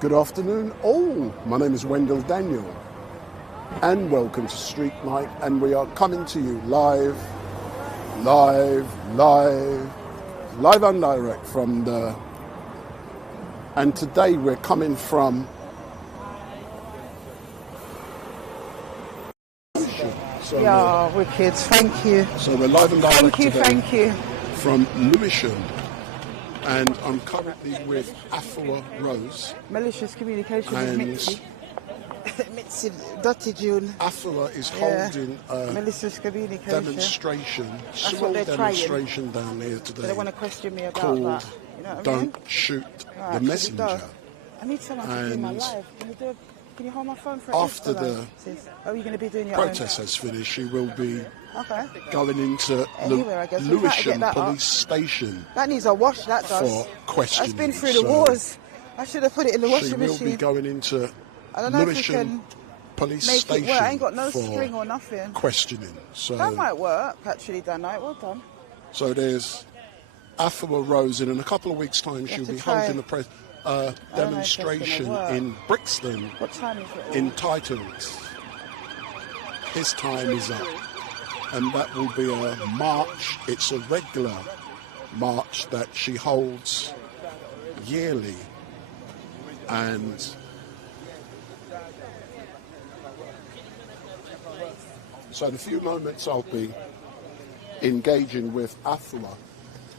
Good afternoon all, my name is Wendell Daniel and welcome to Street Night, and we are coming to you live and direct from and today we're coming from yeah, wicked, thank you. So we're live and direct Thank you. From Lewisham. And I'm currently with Afua Rose. Malicious communication with Mitzi. Mitzi, Dotty June. Afua is holding a malicious communication demonstration, small demonstration down here today. They want to question me about called that. You know what Don't I mean? Shoot right, the Messenger. I need someone to do my live. Can you hold my phone for after the are you going to be doing your protest has finished, she will be going into anywhere, Lewisham Police Station. That needs a wash, that does. For questioning. That's been through the wars. I should have put it in the washing machine. She will be going into Lewisham Police Station. Well, I ain't got no string or nothing. Questioning. So that might work, actually, that night. Well done. So there's Afua Rose, and in a couple of weeks' time she'll be holding a demonstration in Brixton. What time is it? Entitled His Time Is Up. And that will be a march. It's a regular march that she holds yearly. And so in a few moments I'll be engaging with Afua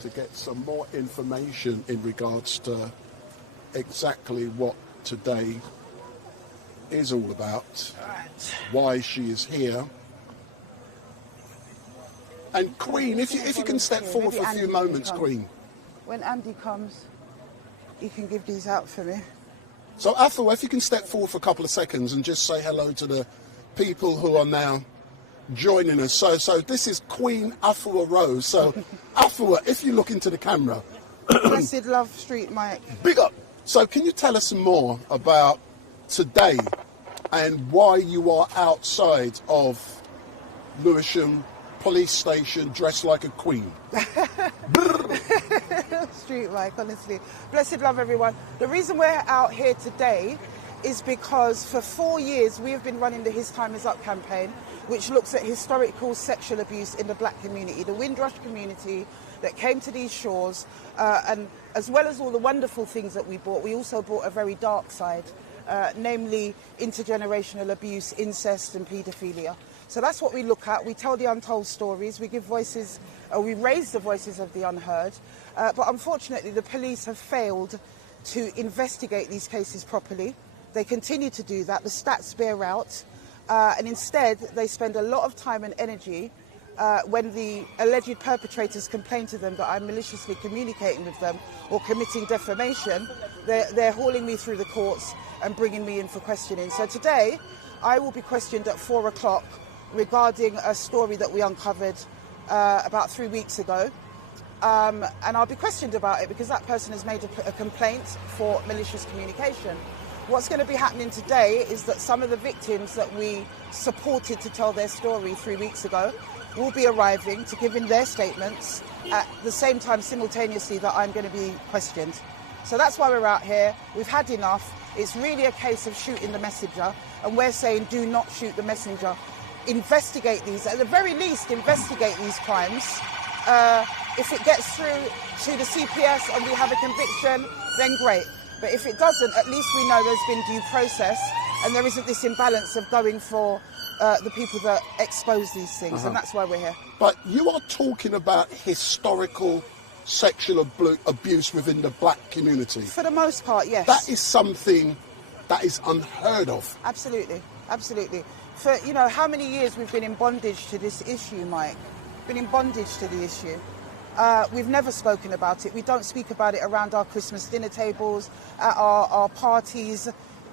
to get some more information in regards to exactly what today is all about, why she is here. And Queen, if you can step forward for a few moments, Queen. When Andy comes, he can give these out for me. So Afua, if you can step forward for a couple of seconds and just say hello to the people who are now joining us. So this is Queen Afua Rose. So Afua, if you look into the camera. Blessed Love Street, Mike. Big up. So can you tell us more about today and why you are outside of Lewisham Police Station dressed like a queen? Street, Mike, honestly. Blessed love, everyone. The reason we're out here today is because for 4 years we have been running the His Time Is Up campaign, which looks at historical sexual abuse in the black community, the Windrush community that came to these shores, and as well as all the wonderful things that we brought, we also brought a very dark side, namely intergenerational abuse, incest and paedophilia. So that's what we look at. We tell the untold stories, we give voices, we raise the voices of the unheard, but unfortunately the police have failed to investigate these cases properly. They continue to do that, the stats bear out, and instead they spend a lot of time and energy when the alleged perpetrators complain to them that I'm maliciously communicating with them or committing defamation. They're hauling me through the courts and bringing me in for questioning. So today I will be questioned at 4 o'clock regarding a story that we uncovered about 3 weeks ago. And I'll be questioned about it because that person has made a complaint for malicious communication. What's going to be happening today is that some of the victims that we supported to tell their story 3 weeks ago will be arriving to give in their statements at the same time simultaneously that I'm going to be questioned. So that's why we're out here. We've had enough. It's really a case of shooting the messenger, and we're saying do not shoot the messenger. Investigate these, at the very least investigate these crimes. If it gets through to the CPS and we have a conviction, then great. But if it doesn't, at least we know there's been due process and there isn't this imbalance of going for the people that expose these things, and that's why we're here. But you are talking about historical sexual abuse within the black community. For the most part, yes. That is something that is unheard of. Absolutely, absolutely. For, you know, how many years we've been in bondage to this issue, Mike? Been in bondage to the issue. We've never spoken about it. We don't speak about it around our Christmas dinner tables, at our parties,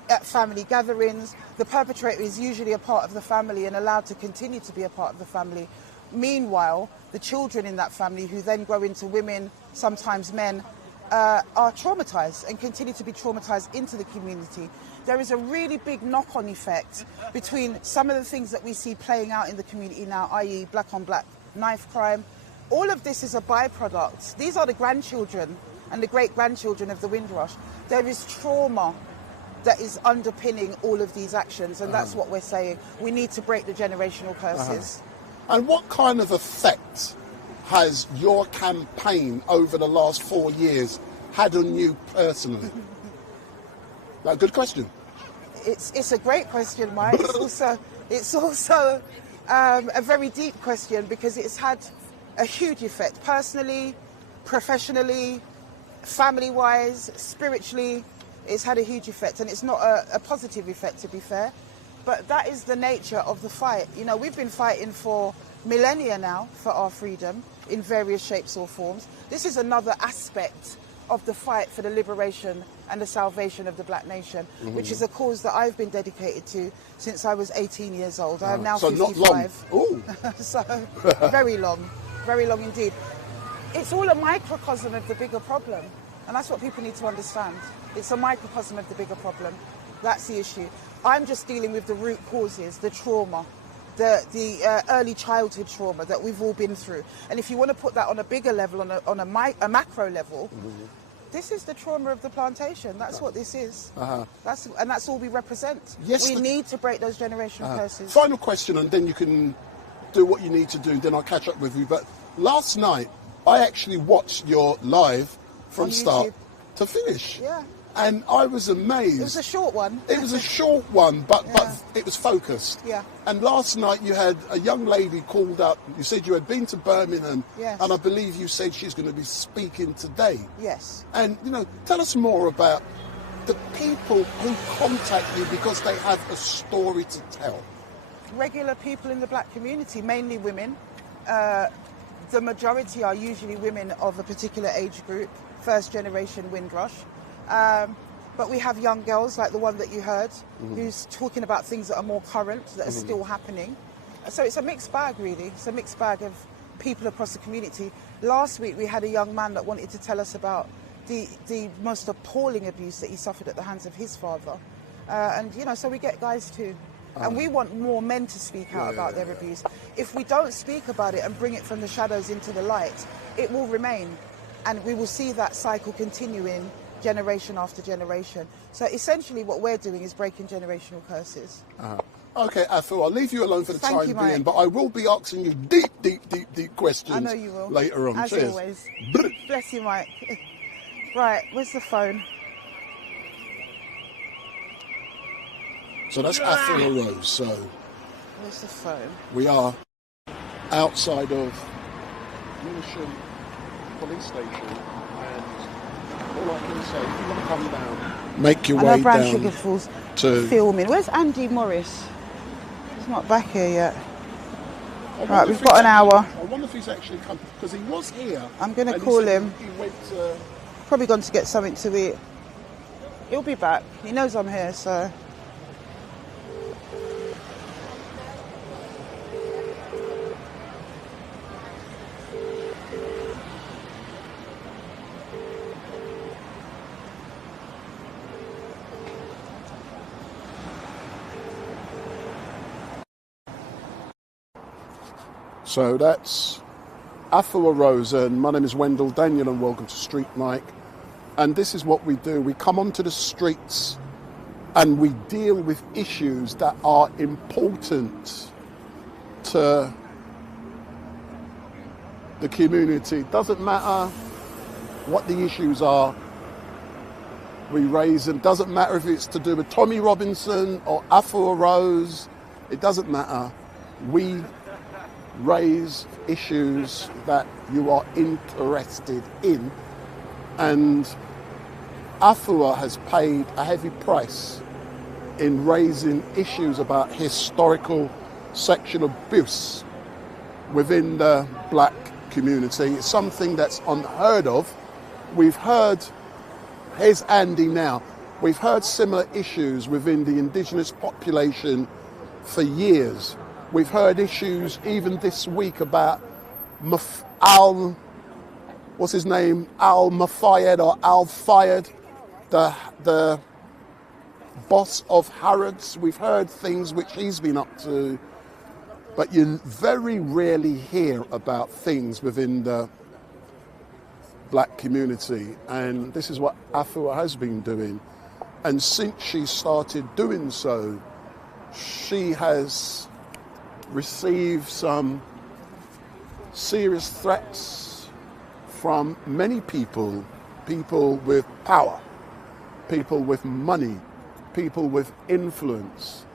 at family gatherings. The perpetrator is usually a part of the family and allowed to continue to be a part of the family. Meanwhile, the children in that family, who then grow into women, sometimes men, are traumatised and continue to be traumatised into the community. There is a really big knock-on effect between some of the things that we see playing out in the community now, i.e. black on black knife crime. All of this is a byproduct. These are the grandchildren and the great-grandchildren of the Windrush. There is trauma that is underpinning all of these actions, and that's what we're saying. We need to break the generational curses. And what kind of effect has your campaign over the last 4 years had on you personally? A good question. It's a great question, Mike. It's also a very deep question, because it's had a huge effect personally, professionally, family-wise, spiritually. It's had a huge effect, and it's not a positive effect, to be fair. But that is the nature of the fight. You know, we've been fighting for millennia now for our freedom in various shapes or forms. This is another aspect of the fight for the liberation and the salvation of the black nation, which is a cause that I've been dedicated to since I was 18 years old. I am now 55. Not long. Ooh. So very long indeed. It's all a microcosm of the bigger problem, and that's what people need to understand. It's a microcosm of the bigger problem. That's the issue. I'm just dealing with the root causes, the trauma, the early childhood trauma that we've all been through. And if you want to put that on a bigger level, on a macro level, this is the trauma of the plantation. That's what this is. That's all we represent. Yes, we need to break those generational curses. Final question, and then you can do what you need to do, then I'll catch up with you. But last night, I actually watched your live from start to finish. Yeah. And I was amazed. It was a short one. It was a short one, but it was focused. Yeah. And last night you had a young lady called up. You said you had been to Birmingham. Yes. And I believe you said she's going to be speaking today. Yes. And, you know, tell us more about the people who contact you because they have a story to tell. Regular people in the black community, mainly women. The majority are usually women of a particular age group, first generation Windrush. But we have young girls like the one that you heard, who's talking about things that are more current, that are still happening. So it's a mixed bag, really. It's a mixed bag of people across the community. Last week we had a young man that wanted to tell us about the most appalling abuse that he suffered at the hands of his father. And, you know, so we get guys too. And we want more men to speak out about their abuse. If we don't speak about it and bring it from the shadows into the light, it will remain. And we will see that cycle continuing generation after generation. So essentially what we're doing is breaking generational curses. Okay, Afua, I'll leave you alone for the Thank time you, being, Mike. but I will be asking you deep questions I know you will. later on. As Cheers. always. Bless you, Mike. Right, where's the phone? So that's Afua Rose. So Where's the phone? we are outside of Lewisham Police Station, and all I can say, if you want to come down, make your way Brown down Sugar Falls to filming. Where's Andy Morris? He's not back here yet. I wonder Right, if we've he's got an actually- hour. I wonder if he's actually come, because he was here. I'm going to and he call said him. He went to... Probably gone to get something to eat. He'll be back. He knows I'm here, so... So that's Afua Rose, and my name is Wendell Daniel, and welcome to Street Mike. And this is what we do. We come onto the streets and we deal with issues that are important to the community. It doesn't matter what the issues are, we raise them. Doesn't matter if it's to do with Tommy Robinson or Afua Rose. It doesn't matter. We raise issues that you are interested in, and Afua has paid a heavy price in raising issues about historical sexual abuse within the black community. It's something that's unheard of. We've heard, here's Andy now, we've heard similar issues within the indigenous population for years. We've heard issues even this week about what's his name? Al-Mafayed or Al-Fayed, the boss of Harrods. We've heard things which he's been up to, but you very rarely hear about things within the black community. And this is what Afua has been doing. And since she started doing so, she has received some serious threats from many people with power, people with money, people with influence.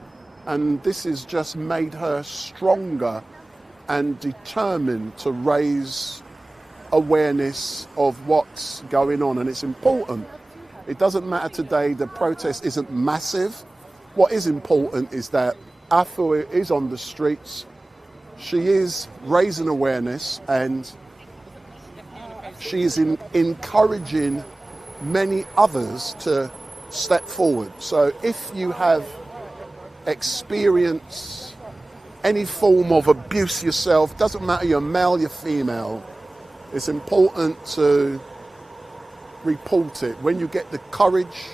And this has just made her stronger and determined to raise awareness of what's going on. And it's important. It doesn't matter today, the protest isn't massive. What is important is that Afua is on the streets. She is raising awareness, and she is encouraging many others to step forward. So if you have experienced any form of abuse yourself, doesn't matter you're male, you're female, it's important to report it. When you get the courage,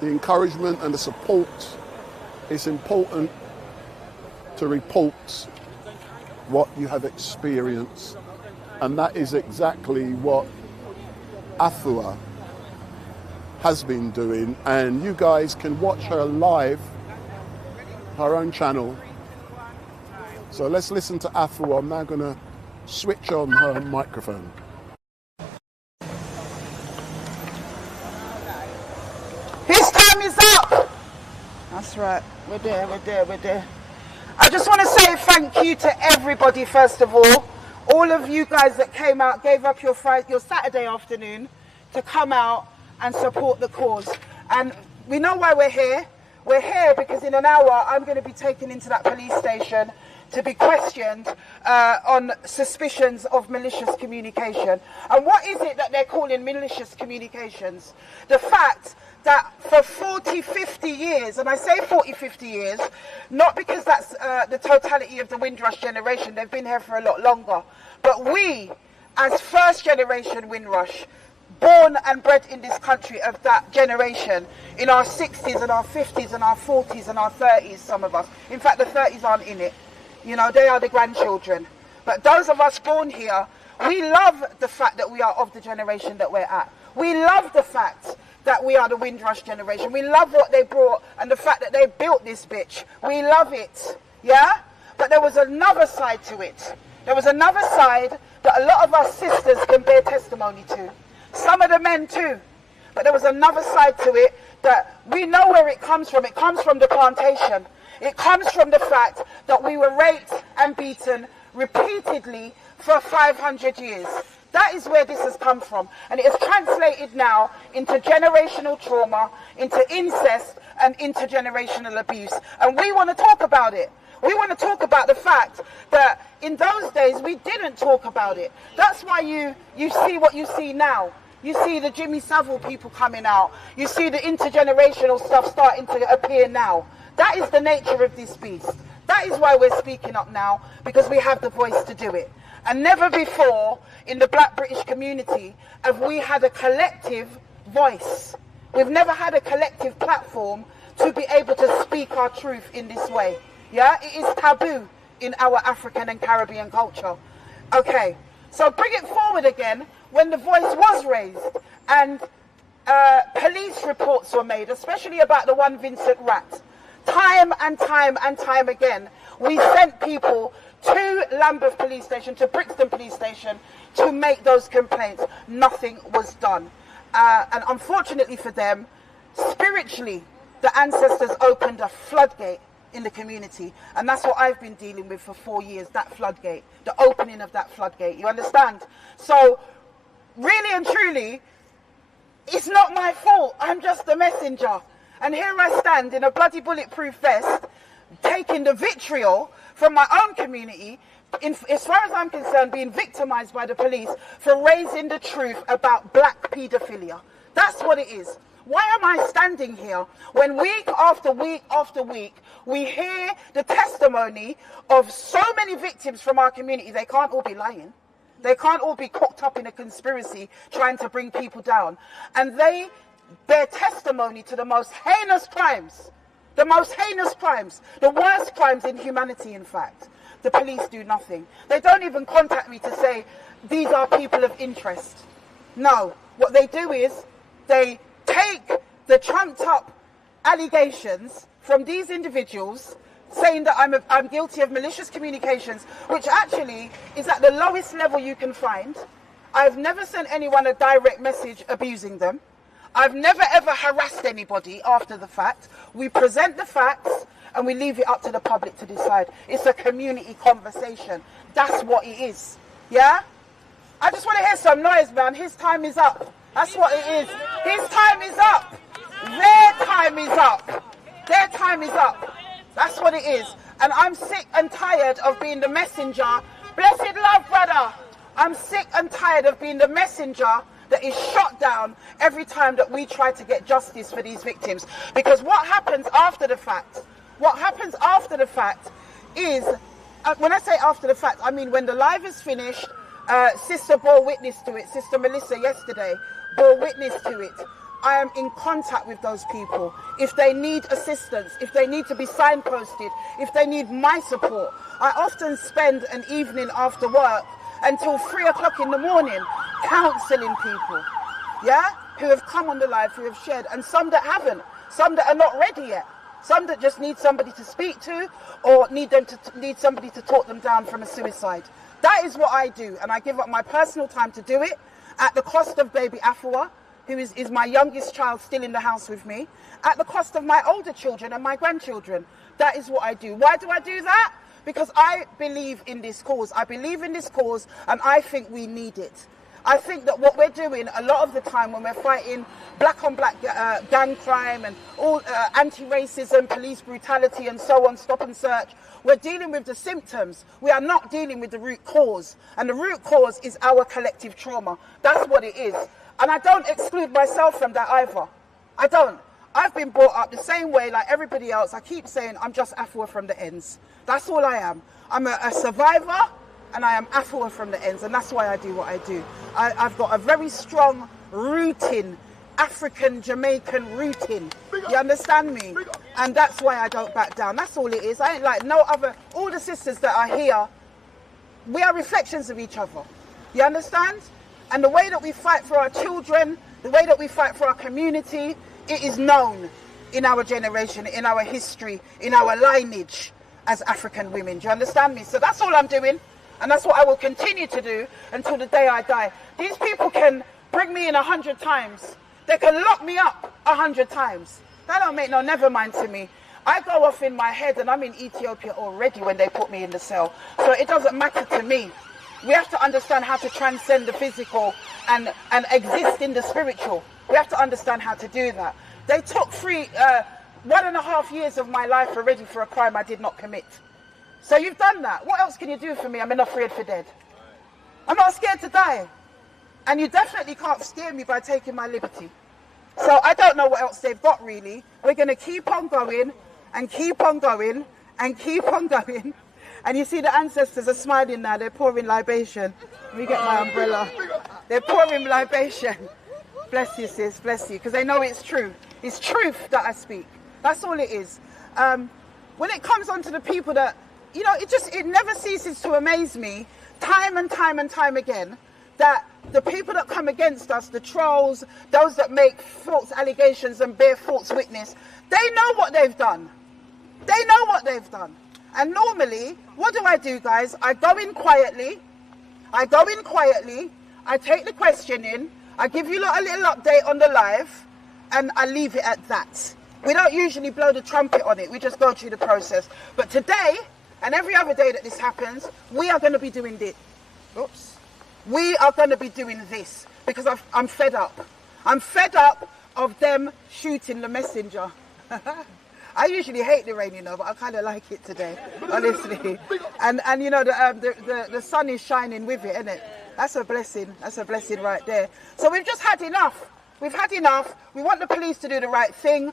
the encouragement and the support, it's important to report what you have experienced. And that is exactly what Afua has been doing. And you guys can watch her live, her own channel. So let's listen to Afua. I'm now going to switch on her microphone. His time is up. That's right. We're there. I just want to say thank you to everybody, first of all of you guys that came out, gave up your Saturday afternoon to come out and support the cause. And we know why we're here. We're here because in an hour I'm going to be taken into that police station to be questioned on suspicions of malicious communication. And what is it that they're calling malicious communications? The fact that for 40, 50 years, and I say 40, 50 years, not because that's the totality of the Windrush generation, they've been here for a lot longer, but we, as first generation Windrush, born and bred in this country of that generation, in our 60s and our 50s and our 40s and our 30s, some of us, in fact the 30s aren't in it, you know, they are the grandchildren. But those of us born here, we love the fact that we are of the generation that we're at. We love the fact that we are the Windrush generation. We love what they brought and the fact that they built this bitch. We love it, yeah? But there was another side to it. There was another side that a lot of our sisters can bear testimony to. Some of the men too. But there was another side to it that we know where it comes from. It comes from the plantation. It comes from the fact that we were raped and beaten repeatedly for 500 years. That is where this has come from. And it has translated now into generational trauma, into incest and intergenerational abuse. And we want to talk about it. We want to talk about the fact that in those days we didn't talk about it. That's why you see what you see now. You see the Jimmy Savile people coming out. You see the intergenerational stuff starting to appear now. That is the nature of this beast. That is why we're speaking up now, because we have the voice to do it. And never before in the Black British community have we had a collective voice. We've never had a collective platform to be able to speak our truth in this way. Yeah, it is taboo in our African and Caribbean culture. Okay, so bring it forward again when the voice was raised and police reports were made, especially about the one Vincent Rat. Time and time and time again, we sent people to Lambeth Police Station, to Brixton Police Station, to make those complaints. Nothing was done. And unfortunately for them, spiritually, the ancestors opened a floodgate in the community. And that's what I've been dealing with for 4 years, that floodgate, the opening of that floodgate. You understand? So, really and truly, it's not my fault. I'm just the messenger. And here I stand in a bloody bulletproof vest, taking the vitriol from my own community, as far as I'm concerned, being victimized by the police for raising the truth about black paedophilia. That's what it is. Why am I standing here when week after week after week we hear the testimony of so many victims from our community? They can't all be lying. They can't all be cooked up in a conspiracy trying to bring people down. And they bear testimony to the most heinous crimes. The most heinous crimes. The worst crimes in humanity, in fact. The police do nothing. They don't even contact me to say, these are people of interest. No. What they do is, they take the trumped up allegations from these individuals saying that I'm guilty of malicious communications, which actually is at the lowest level you can find. I've never sent anyone a direct message abusing them. I've never ever harassed anybody after the fact. We present the facts and we leave it up to the public to decide. It's a community conversation. That's what it is. Yeah? I just want to hear some noise, man. His time is up. That's what it is. His time is up. Their time is up. Their time is up. That's what it is. And I'm sick and tired of being the messenger. Blessed love, brother. I'm sick and tired of being the messenger that is shot down every time that we try to get justice for these victims. Because what happens after the fact, is, when I say after the fact, I mean when the live is finished, Sister bore witness to it, Sister Melissa yesterday bore witness to it. I am in contact with those people. If they need assistance, if they need to be signposted, if they need my support, I often spend an evening after work until 3 o'clock in the morning counselling people, yeah, who have come on the live, who have shared, and some that haven't, some that are not ready yet, some that just need somebody to speak to, or need somebody to talk them down from a suicide. That is what I do, and I give up my personal time to do it at the cost of baby Afua, who is my youngest child still in the house with me, at the cost of my older children and my grandchildren. That is what I do. Why do I do that? Because I believe in this cause. I believe in this cause, and I think we need it. I think that what we're doing a lot of the time when we're fighting black on black gang crime and all anti-racism, police brutality and so on, stop and search, we're dealing with the symptoms. We are not dealing with the root cause. And the root cause is our collective trauma. That's what it is. And I don't exclude myself from that either. I don't. I've been brought up the same way like everybody else. I keep saying I'm just Afua from the ends. That's all I am. I'm a survivor, and I am Afua from the ends, and that's why I do what I do. I've got a very strong rooting, African, Jamaican rooting. You understand me? And that's why I don't back down. That's all it is. I ain't like no other, all the sisters that are here, we are reflections of each other. You understand? And the way that we fight for our children, the way that we fight for our community, it is known in our generation, in our history, in our lineage as African women. Do you understand me? So that's all I'm doing. And that's what I will continue to do until the day I die. These people can bring me in 100 times. They can lock me up 100 times. That don't make no never mind to me. I go off in my head and I'm in Ethiopia already when they put me in the cell. So it doesn't matter to me. We have to understand how to transcend the physical and exist in the spiritual. We have to understand how to do that. They took 1.5 years of my life already for a crime I did not commit. So you've done that. What else can you do for me? I'm not afraid for dead. I'm not scared to die. And you definitely can't scare me by taking my liberty. So I don't know what else they've got really. We're going to keep on going and keep on going and keep on going. And you see the ancestors are smiling now. They're pouring libation. Let me get my umbrella. They're pouring libation. Bless you, sis. Bless you. Because they know it's true. It's truth that I speak. That's all it is. When it comes on to the people that, you know, it never ceases to amaze me, time and time and time again, that the people that come against us, the trolls, those that make false allegations and bear false witness, they know what they've done. They know what they've done. And normally, what do, guys? I go in quietly. I take the question in. I give you a little update on the live, and I leave it at that. We don't usually blow the trumpet on it. We just go through the process. But today, and every other day that this happens, we are going to be doing this. Oops. We are going to be doing this because I'm fed up. I'm fed up of them shooting the messenger. I usually hate the rain, you know, but I kind of like it today, honestly. And you know, the sun is shining with it, isn't it? That's a blessing. That's a blessing right there. So we've just had enough. we've had enough. We want the police to do the right thing.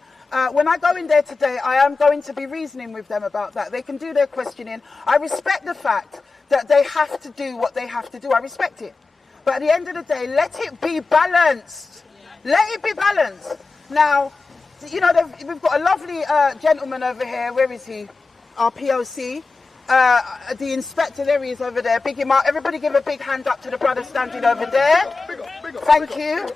When I go in there today, I am going to be reasoning with them about that. They can do their questioning. I respect the fact that they have to do what they have to do. I respect it. But at the end of the day, let it be balanced. Let it be balanced. Now, you know, we've got a lovely gentleman over here. Where is he? Our POC. The inspector, there he is over there. Big him up. Everybody give a big hand up to the brother standing over there. Thank you.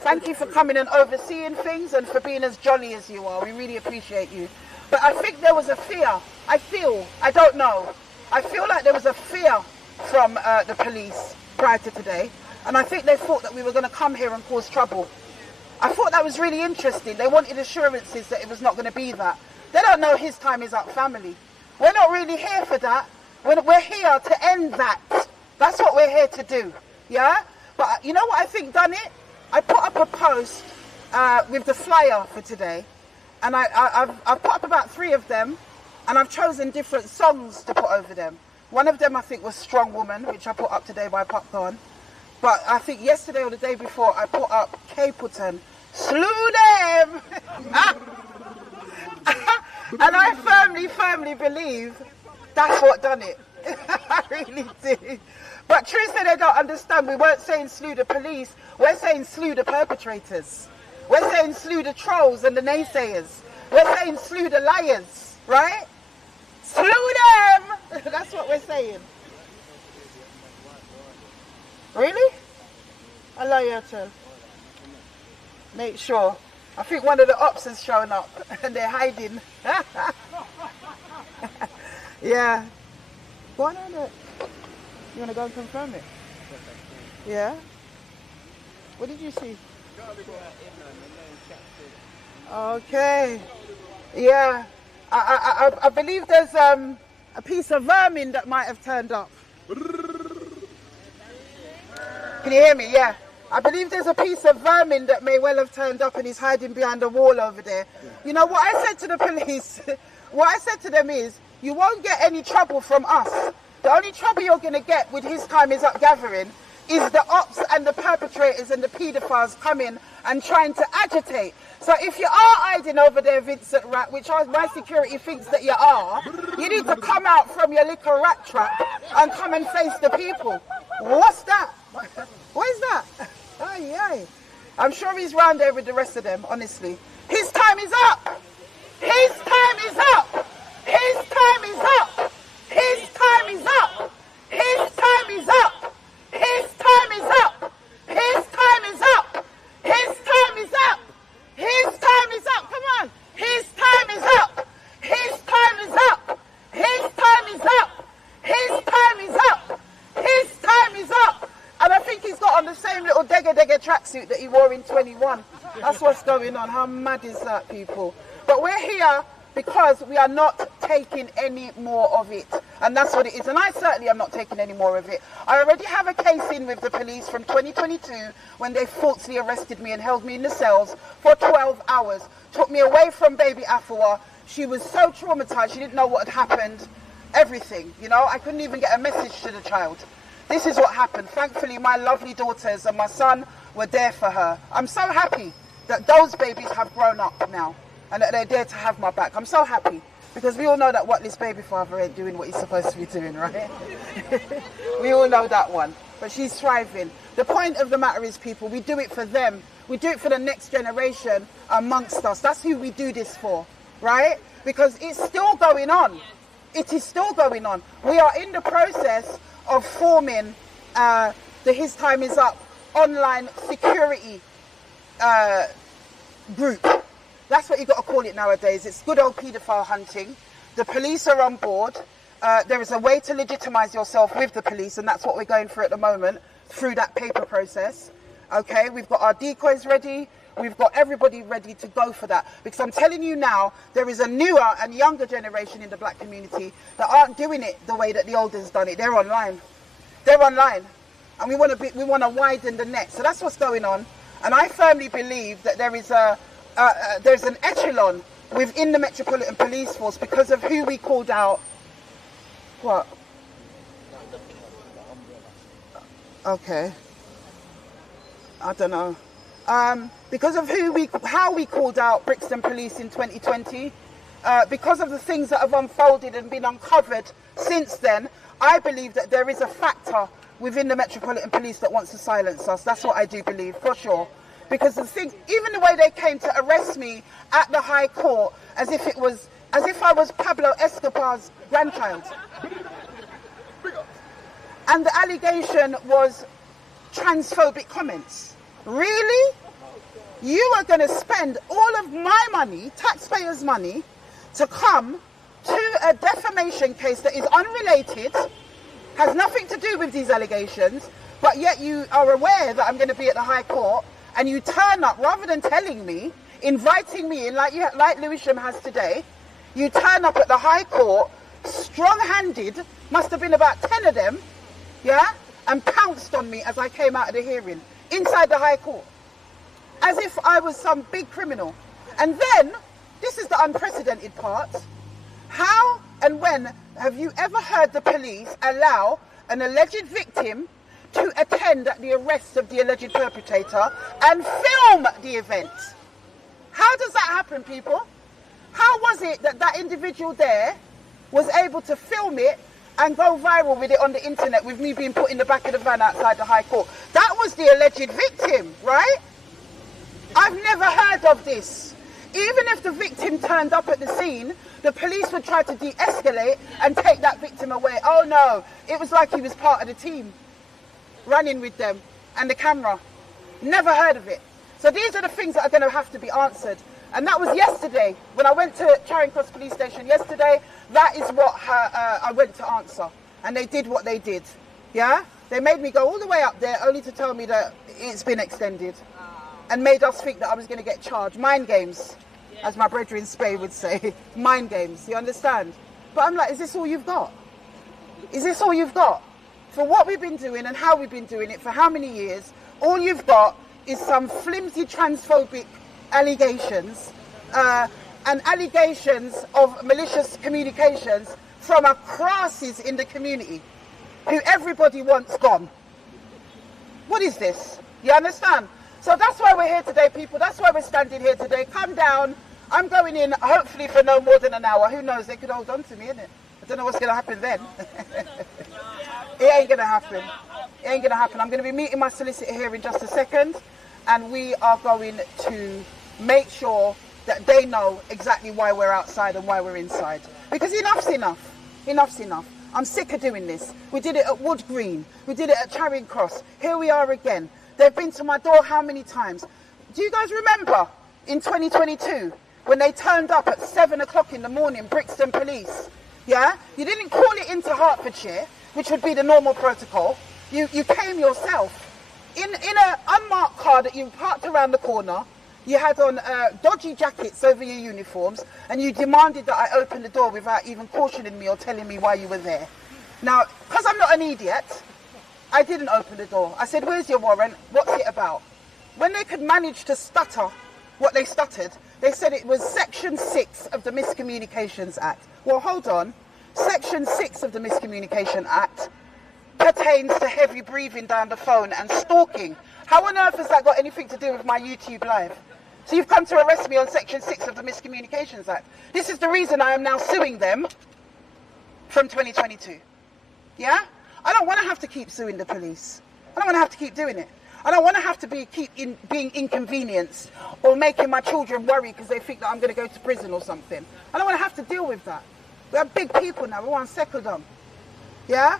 Thank you for coming and overseeing things and for being as jolly as you are. We really appreciate you. But I think there was a fear. I don't know. I feel like there was a fear from the police prior to today. And I think they thought that we were going to come here and cause trouble. I thought that was really interesting. They wanted assurances that it was not going to be that. They don't know his time is up family. We're not really here for that. We're here to end that. That's what we're here to do. Yeah? But you know what I think done it? I put up a post with the flyer for today. And I've put up about 3 of them. And I've chosen different songs to put over them. One of them I think was Strong Woman, which I put up today by Popcorn. But I think yesterday or the day before I put up Capleton, Slew Them! And I firmly believe that's what done it. I really do. But truthfully, they don't understand. We weren't saying slew the police. We're saying slew the perpetrators. We're saying slew the trolls and the naysayers. We're saying slew the liars, right? Slew them! That's what we're saying. Really? Hello, Airtel. Make sure. I think one of the ops has shown up and they're hiding. Yeah. Go on, you want to go and confirm it? Yeah? What did you see? Okay. Yeah. I believe there's a piece of vermin that might have turned up. Can you hear me? Yeah. I believe there's a piece of vermin that may well have turned up and is hiding behind a wall over there. You know, what I said to the police, what I said to them is, you won't get any trouble from us. The only trouble you're going to get with his time is up gathering is the ops and the perpetrators and the paedophiles coming and trying to agitate. So if you are hiding over there, Vincent Rat, which my security thinks that you are, you need to come out from your little rat trap and come and face the people. What's that? What is that? Aye, aye. I'm sure he's round there with the rest of them, honestly. His time is up! His time is up! His time is up! His time is up! His time is up! His time is up! His time is up! His time is up! His time is up! Come on! His time is up! His time is up! His time is up! His time is up! His time is up! And I think he's got on the same little Degger tracksuit that he wore in 21. That's what's going on. How mad is that, people? But we're here because we are not taking any more of it. And that's what it is. And I certainly am not taking any more of it. I already have a case in with the police from 2022 when they falsely arrested me and held me in the cells for 12 hours. Took me away from baby Afua. She was so traumatized. She didn't know what had happened. Everything, you know. I couldn't even get a message to the child. This is what happened. Thankfully, my lovely daughters and my son were there for her. I'm so happy that those babies have grown up now and that they're there to have my back. I'm so happy because we all know that Whatley's baby father ain't doing what he's supposed to be doing, right? We all know that one. But she's thriving. The point of the matter is, people, we do it for them. We do it for the next generation amongst us. That's who we do this for, right? Because it's still going on. It is still going on. We are in the process of forming the His Time Is Up online security group. That's what you got to call it nowadays. It's good old paedophile hunting. The police are on board. There is a way to legitimize yourself with the police, and that's what we're going through at the moment, through that paper process. Okay, we've got our decoys ready. We've got everybody ready to go for that. Because I'm telling you now, there is a newer and younger generation in the black community that aren't doing it the way that the olders done it. They're online. They're online. And we want to widen the net. So that's what's going on. And I firmly believe that there is there's an echelon within the Metropolitan Police Force because of who we called out. What? Okay. I don't know. because of how we called out Brixton Police in 2020, because of the things that have unfolded and been uncovered since then, I believe that there is a factor within the Metropolitan Police that wants to silence us. That's what I do believe, for sure. Because the thing, even the way they came to arrest me at the High Court, as if I was Pablo Escobar's grandchild. And the allegation was transphobic comments. Really? You are going to spend all of my money, taxpayers' money, to come to a defamation case that is unrelated, has nothing to do with these allegations, but yet you are aware that I'm going to be at the High Court, and you turn up, rather than telling me, inviting me in like Lewisham has today, you turn up at the High Court, strong-handed, must have been about 10 of them, yeah, and pounced on me as I came out of the hearing, inside the High Court, as if I was some big criminal. And then, this is the unprecedented part, how and when have you ever heard the police allow an alleged victim to attend the arrest of the alleged perpetrator and film the event? How does that happen, people? How was it that that individual there was able to film it and go viral with it on the internet with me being put in the back of the van outside the High Court? That was the alleged victim, right? I've never heard of this. Even if the victim turned up at the scene, the police would try to de-escalate and take that victim away. Oh no, it was like he was part of the team, running with them and the camera. Never heard of it. So these are the things that are going to have to be answered. And that was yesterday, when I went to Charing Cross Police Station yesterday. That is what I went to answer. And they did what they did. Yeah? They made me go all the way up there only to tell me that it's been extended. And made us think that I was going to get charged. Mind games, as my brethren Spain would say. Mind games, you understand? But I'm like, is this all you've got? Is this all you've got? For what we've been doing and how we've been doing it for how many years, all you've got is some flimsy transphobic allegations and allegations of malicious communications from a crasses in the community who everybody wants gone. What is this? You understand? So that's why we're here today, people. That's why we're standing here today. Come down. I'm going in, hopefully, for no more than an hour. Who knows? They could hold on to me, innit? I don't know what's going to happen then. It ain't going to happen. It ain't going to happen. I'm going to be meeting my solicitor here in just a second, and we are going to make sure that they know exactly why we're outside and why we're inside. Because enough's enough. Enough's enough. I'm sick of doing this. We did it at Wood Green. We did it at Charing Cross. Here we are again. They've been to my door how many times? Do you guys remember in 2022 when they turned up at 7 o'clock in the morning, Brixton Police? Yeah? You didn't call it into Hertfordshire, which would be the normal protocol. You came yourself. In an unmarked car that you parked around the corner, you had on dodgy jackets over your uniforms, and you demanded that I open the door without even cautioning me or telling me why you were there. Now, because I'm not an idiot, I didn't open the door. I said, where's your warrant? What's it about? When they could manage to stutter what they stuttered, they said it was Section 6 of the Miscommunications Act. Well, hold on. Section 6 of the Miscommunication Act pertains to heavy breathing down the phone and stalking. How on earth has that got anything to do with my YouTube live? So you've come to arrest me on Section 6 of the Miscommunications Act. This is the reason I am now suing them from 2022. Yeah? I don't want to have to keep suing the police. I don't want to have to keep doing it. I don't want to have to being inconvenienced or making my children worry because they think that I'm going to go to prison or something. I don't want to have to deal with that. We are big people now. We want to settle them. Yeah?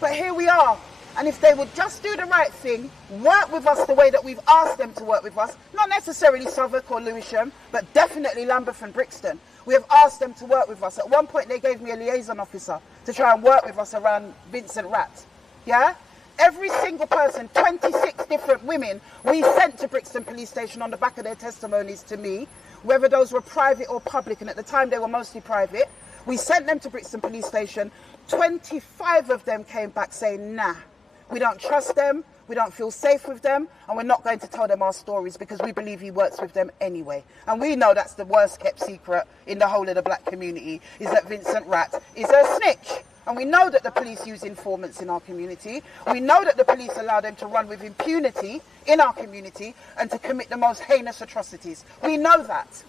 But here we are. And if they would just do the right thing, work with us the way that we've asked them to work with us, not necessarily Southwark or Lewisham, but definitely Lambeth and Brixton. We have asked them to work with us. At one point, they gave me a liaison officer to try and work with us around Vincent Ratt. Yeah? Every single person, 26 different women, we sent to Brixton Police Station on the back of their testimonies to me, whether those were private or public, and at the time they were mostly private. We sent them to Brixton Police Station. 25 of them came back saying, nah, we don't trust them, we don't feel safe with them, and we're not going to tell them our stories because we believe he works with them anyway. And we know that's the worst kept secret in the whole of the black community, is that Vincent Ratt is a snitch. And we know that the police use informants in our community. We know that the police allow them to run with impunity in our community and to commit the most heinous atrocities. We know that.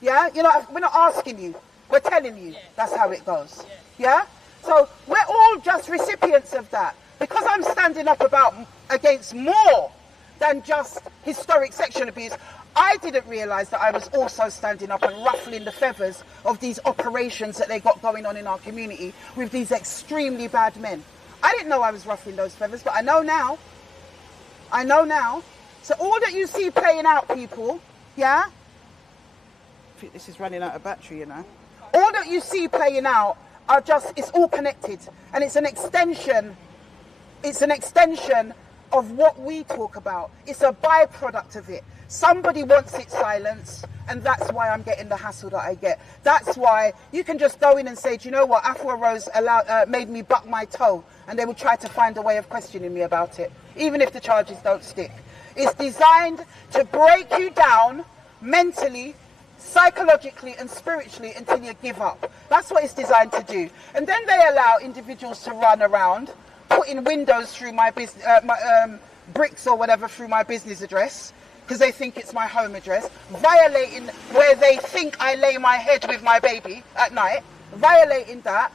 Yeah? We're not asking you. We're telling you that's how it goes. Yeah? So we're all just recipients of that. Because I'm standing up against more than just historic sexual abuse, I didn't realise that I was also standing up and ruffling the feathers of these operations that they got going on in our community with these extremely bad men. I didn't know I was ruffling those feathers, but I know now. I know now. So all that you see playing out, people, yeah? I think this is running out of battery, All that you see playing out are it's all connected. And it's an extension of what we talk about. It's a byproduct of it. Somebody wants it silenced, and that's why I'm getting the hassle that I get. That's why you can just go in and say, do you know what, Afua Rose made me buck my toe, and they will try to find a way of questioning me about it, even if the charges don't stick. It's designed to break you down mentally, psychologically and spiritually until you give up. That's what it's designed to do. And then they allow individuals to run around, putting windows through my business, bricks or whatever through my business address, because they think it's my home address, violating where they think I lay my head with my baby at night, violating that,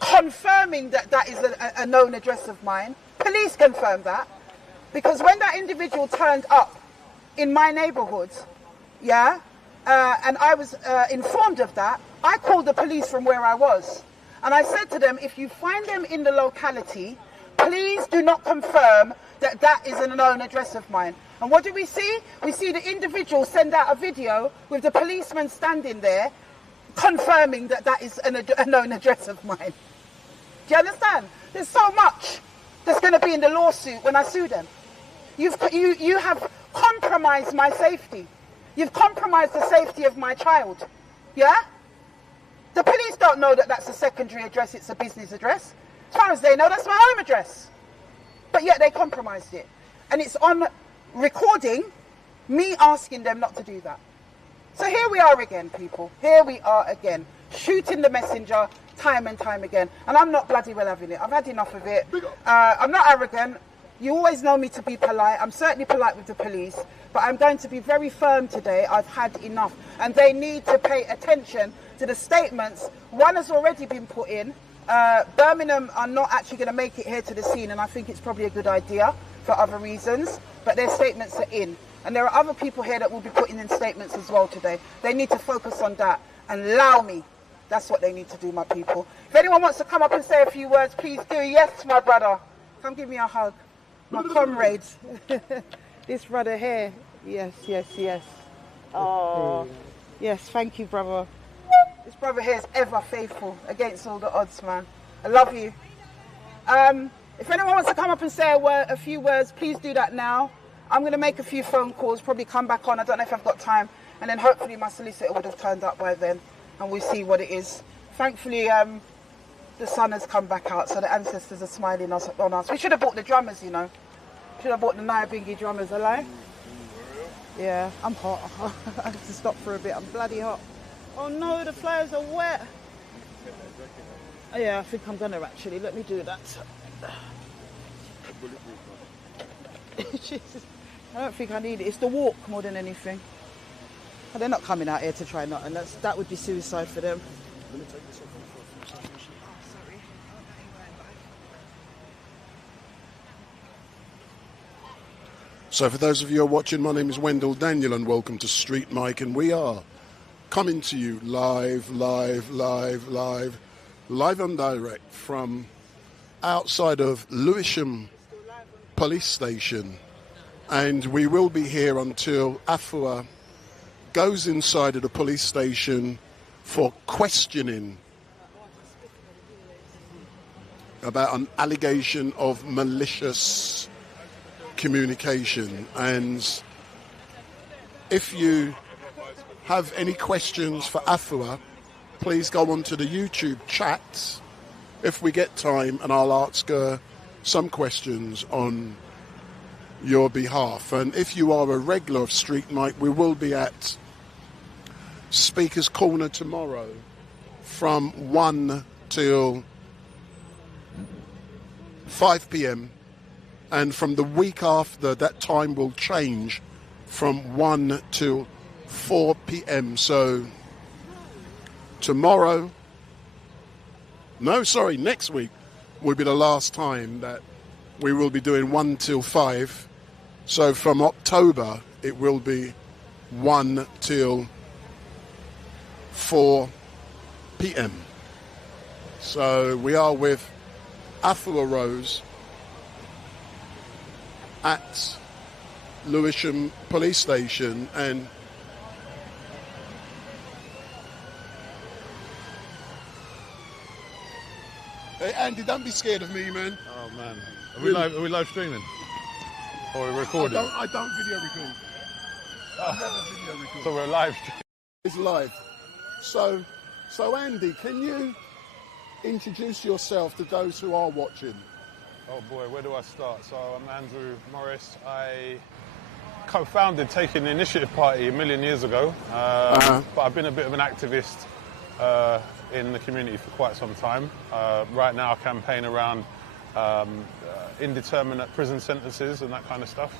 confirming that that is a known address of mine. Police confirm that, because when that individual turned up in my neighbourhood, yeah, and I was informed of that, I called the police from where I was. And I said to them, if you find them in the locality, please do not confirm that that is a known address of mine. And what do we see? We see the individual send out a video with the policeman standing there confirming that that is a known address of mine. Do you understand? There's so much that's going to be in the lawsuit when I sue them. You have compromised my safety. You've compromised the safety of my child. Yeah? The police don't know that that's a secondary address, it's a business address. As far as they know, that's my home address. But yet they compromised it. And it's on recording me asking them not to do that. So here we are again, people. Here we are again, shooting the messenger time and time again. And I'm not bloody well having it. I've had enough of it. I'm not arrogant. You always know me to be polite. I'm certainly polite with the police. But I'm going to be very firm today. I've had enough. And they need to pay attention to the statements. One has already been put in. Birmingham are not actually going to make it here to the scene, and I think it's probably a good idea for other reasons, but their statements are in. And there are other people here that will be putting in statements as well today. They need to focus on that and allow me. That's what they need to do, my people. If anyone wants to come up and say a few words, please do. Yes, my brother. Come give me a hug. My comrade. This brother here. Yes, yes, yes. Oh, yes, thank you, brother. This brother here is ever faithful against all the odds, man. I love you. If anyone wants to come up and say a few words, please do that now. I'm going to make a few phone calls, probably come back on. I don't know if I've got time. And then hopefully my solicitor would have turned up by then and we'll see what it is. Thankfully, the sun has come back out, so the ancestors are smiling on us. We should have bought the drummers, you know. Should have bought the Nyabingi drummers, alive. Yeah, I'm hot. I have to stop for a bit. I'm bloody hot. Oh no, the flyers are wet. Oh, yeah, I think I'm gonna actually. Let me do that. Jesus. I don't think I need it. It's the walk more than anything. But they're not coming out here to try not, and that would be suicide for them. Let me take this off. Sorry. So for those of you who are watching, my name is Wendell Daniel and welcome to Street Mike, and we are coming to you live and direct from outside of Lewisham Police Station, and we will be here until Afua goes inside of the police station for questioning about an allegation of malicious communication. And if you have any questions for Afua, please go on to the YouTube chat if we get time, and I'll ask her some questions on your behalf. And if you are a regular of Street Mike, we will be at Speaker's Corner tomorrow from 1 till 5 p.m. and from the week after, that time will change from 1 till 4 p.m. So next week will be the last time that we will be doing 1 till 5. So from October, it will be 1 till 4 p.m. So we are with Afua Rose at Lewisham Police Station, and hey Andy, don't be scared of me, man. Oh man, are we live streaming? Or are we recording? I don't video record. I never video record. So we're live streaming. It's live. So Andy, can you introduce yourself to those who are watching? Oh boy, where do I start? So I'm Andrew Morris. I co-founded Taking the Initiative Party a million years ago, but I've been a bit of an activist in the community for quite some time. Right now I campaign around indeterminate prison sentences and that kind of stuff.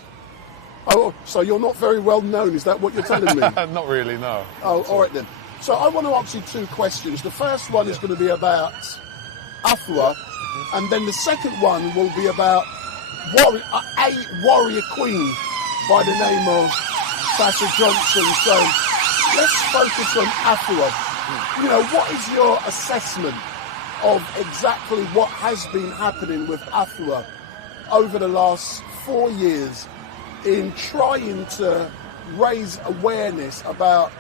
Oh, so you're not very well known, is that what you're telling me? Not really, no. Oh, all right then. So I want to ask you two questions. The first one is going to be about Afua, and then the second one will be about a warrior queen by the name of Sasha Johnson. So let's focus on Afua. You know, what is your assessment of exactly what has been happening with Afua over the last 4 years in trying to raise awareness about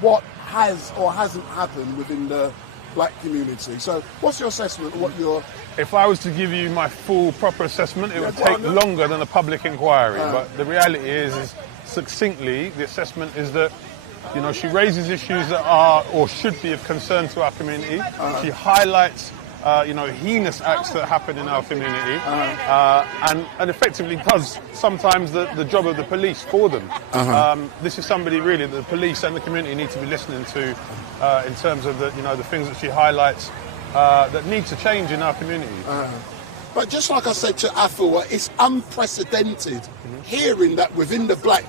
what has or hasn't happened within the black community? So what's your assessment of what you're... If I was to give you my full proper assessment, it would take longer than a public inquiry. But the reality is succinctly, the assessment is that, you know, she raises issues that are or should be of concern to our community. She highlights, you know, heinous acts that happen in our community, and effectively does sometimes the job of the police for them. This is somebody really that the police and the community need to be listening to in terms of the, you know, the things that she highlights that need to change in our community. But just like I said to Afua, it's unprecedented hearing that within the black...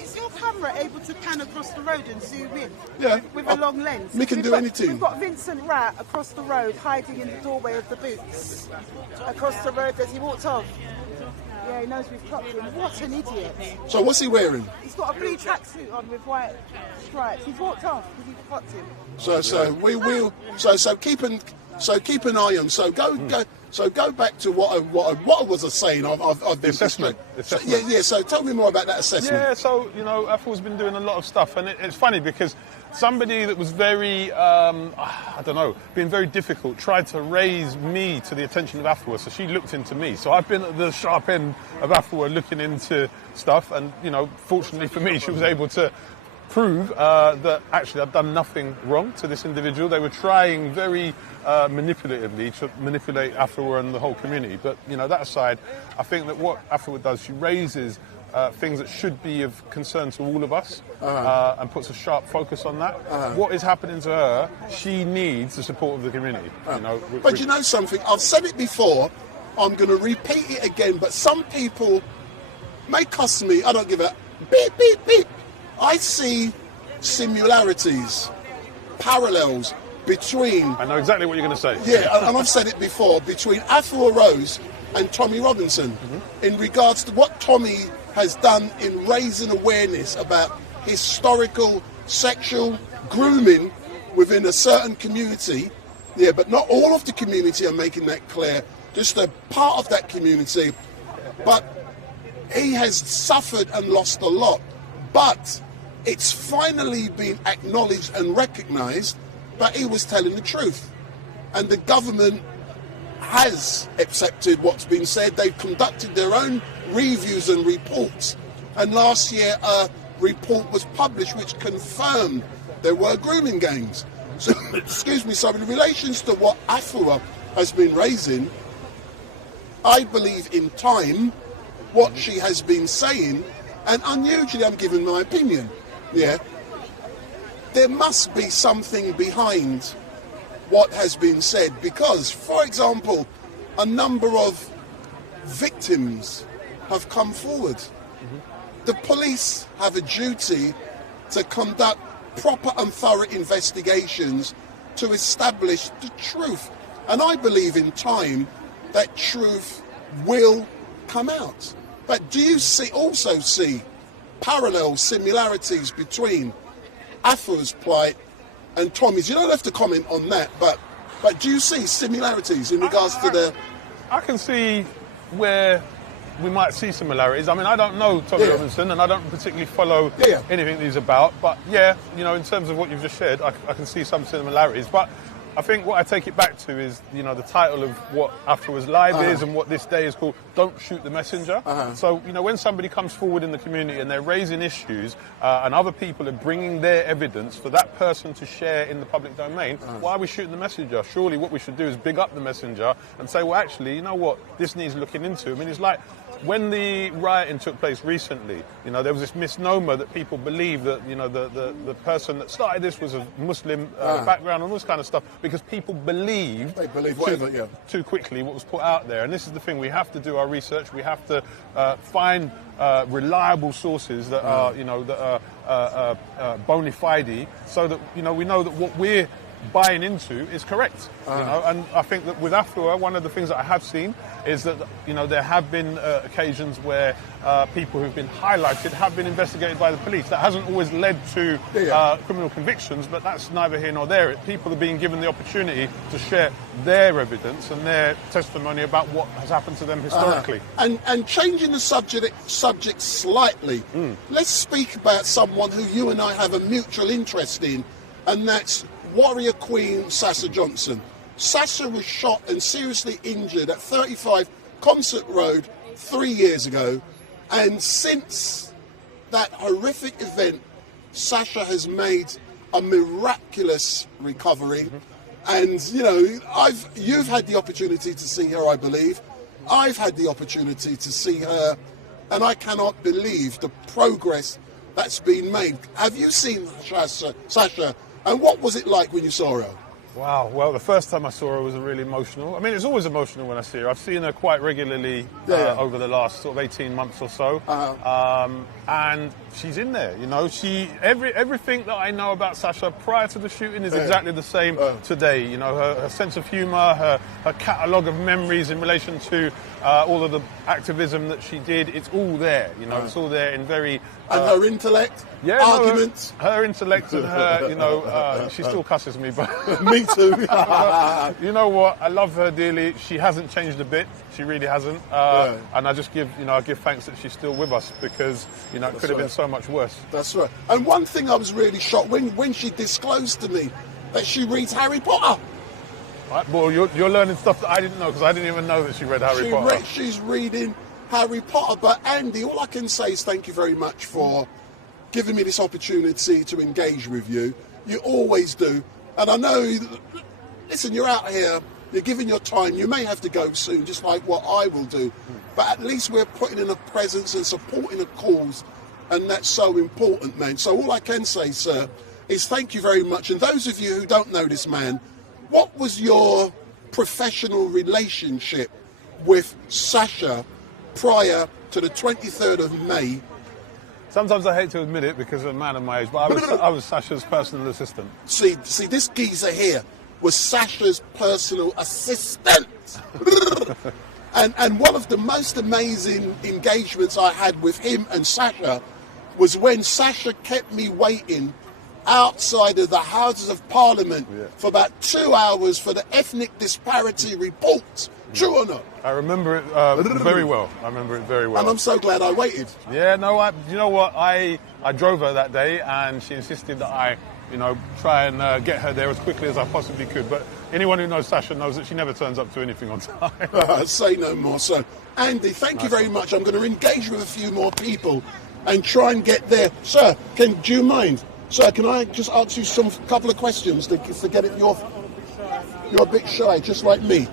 Is your camera able to pan across the road and zoom in? Yeah. With a long lens? We can do anything. We've got Vincent Rat across the road, hiding in the doorway of the Boots. Across the road as he walked off. Yeah, he knows we've clocked him. What an idiot. So what's he wearing? He's got a blue tracksuit on with white stripes. He's walked off because we've clocked him. So we will... So keep an eye on. So go back to what I was saying. I've been... The assessment. Yeah. So tell me more about that assessment. Yeah. So you know, Afua's been doing a lot of stuff, and it's funny because somebody that was very, I don't know, being very difficult, tried to raise me to the attention of Afua. So she looked into me. So I've been at the sharp end of Afua looking into stuff, and you know, fortunately for me, she was able to prove that actually I've done nothing wrong to this individual. They were trying very manipulatively to manipulate Afua and the whole community. But you know, that aside, I think that what Afua does, she raises things that should be of concern to all of us, and puts a sharp focus on that. What is happening to her, she needs the support of the community. You know, but you know something, I've said it before, I'm going to repeat it again, but some people may cuss me, I don't give a beep, beep, beep. I see similarities, parallels between... I know exactly what you're going to say. Yeah, and I've said it before, between Afua Rose and Tommy Robinson, in regards to what Tommy has done in raising awareness about historical sexual grooming within a certain community. Yeah, but not all of the community are making that clear, just a part of that community. But he has suffered and lost a lot. But it's finally been acknowledged and recognised that he was telling the truth. And the government has accepted what's been said. They've conducted their own reviews and reports. And last year a report was published which confirmed there were grooming gangs. So, excuse me, so in relations to what Afua has been raising, I believe in time what she has been saying, and unusually I'm giving my opinion, yeah, there must be something behind what has been said, because, for example, a number of victims have come forward. The police have a duty to conduct proper and thorough investigations to establish the truth. And I believe in time that truth will come out. But do you also see parallel similarities between Afua's plight and Tommy's? You don't have to comment on that, but do you see similarities in regards to the... I can see where we might see similarities. I mean, I don't know Tommy Robinson, and I don't particularly follow anything that he's about, but yeah, you know, in terms of what you've just shared, I can see some similarities. But I think what I take it back to is, you know, the title of what Afua's live is and what this day is called, Don't Shoot the Messenger. So, you know, when somebody comes forward in the community and they're raising issues and other people are bringing their evidence for that person to share in the public domain, why are we shooting the messenger? Surely what we should do is big up the messenger and say, well, actually, you know what, this needs looking into. I mean, it's like when the rioting took place recently, you know, there was this misnomer that people believe that, you know, the person that started this was a Muslim background and all this kind of stuff, because people believed too quickly what was put out there. And this is the thing, we have to do our research, we have to find reliable sources that are, you know, that are bona fide, so that, you know, we know that what we're buying into is correct, you know. And I think that with Afua, one of the things that I have seen is that, you know, there have been occasions where people who've been highlighted have been investigated by the police. That hasn't always led to criminal convictions, but that's neither here nor there. People are being given the opportunity to share their evidence and their testimony about what has happened to them historically. And changing the subject slightly, let's speak about someone who you and I have a mutual interest in, and that's Warrior Queen Sasha Johnson. Sasha was shot and seriously injured at 35 Concert Road 3 years ago, and since that horrific event, Sasha has made a miraculous recovery. And, you know, you've had the opportunity to see her, I believe. I've had the opportunity to see her, and I cannot believe the progress that's been made. Have you seen Sasha? And what was it like when you saw her? Wow, well, the first time I saw her was really emotional. I mean, it's always emotional when I see her. I've seen her quite regularly over the last sort of 18 months or so. And she's in there, you know. Everything that I know about Sasha prior to the shooting is exactly the same today. You know, her sense of humour, her catalogue of memories in relation to all of the activism that she did, it's all there, you know, it's all there in very... and her intellect, arguments. No, her intellect and her, you know, she still cusses me, but... Me too. You know what, I love her dearly. She hasn't changed a bit, she really hasn't. And I just give thanks that she's still with us, because, you know, it could have been so much worse. That's right. And one thing I was really shocked, when she disclosed to me that she reads Harry Potter. Right, well, you're learning stuff that I didn't know, because I didn't even know that she read Harry Potter. She's reading Harry Potter. But Andy, all I can say is thank you very much for giving me this opportunity to engage with you. You always do. And I know, listen, you're out here, you're giving your time. You may have to go soon, just like what I will do. But at least we're putting in a presence and supporting a cause, and that's so important, man. So all I can say, sir, is thank you very much. And those of you who don't know this man, what was your professional relationship with Sasha prior to the 23rd of May? Sometimes I hate to admit it because I'm a man of my age, but I was Sasha's personal assistant. See, this geezer here was Sasha's personal assistant. And one of the most amazing engagements I had with him and Sasha was when Sasha kept me waiting outside of the Houses of Parliament for about 2 hours for the ethnic disparity report. True or not? I remember it very well. And I'm so glad I waited. Yeah, no, you know what? I drove her that day, and she insisted that I, you know, try and get her there as quickly as I possibly could. But anyone who knows Sasha knows that she never turns up to anything on time. Say no more. So, Andy, thank you very much. I'm going to engage with a few more people and try and get there. Sir, do you mind? Sir, can I just ask you couple of questions to get it? You're a bit shy, just like me.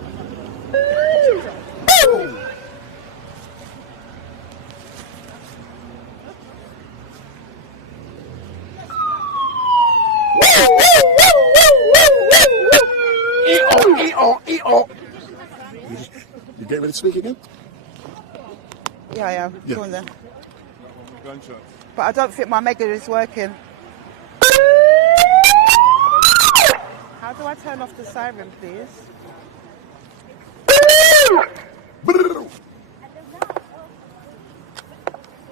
You get ready to speak again? Yeah, I am. Yeah. Go on then. Gunshot. But I don't think my mega is working. How do I turn off the siren, please?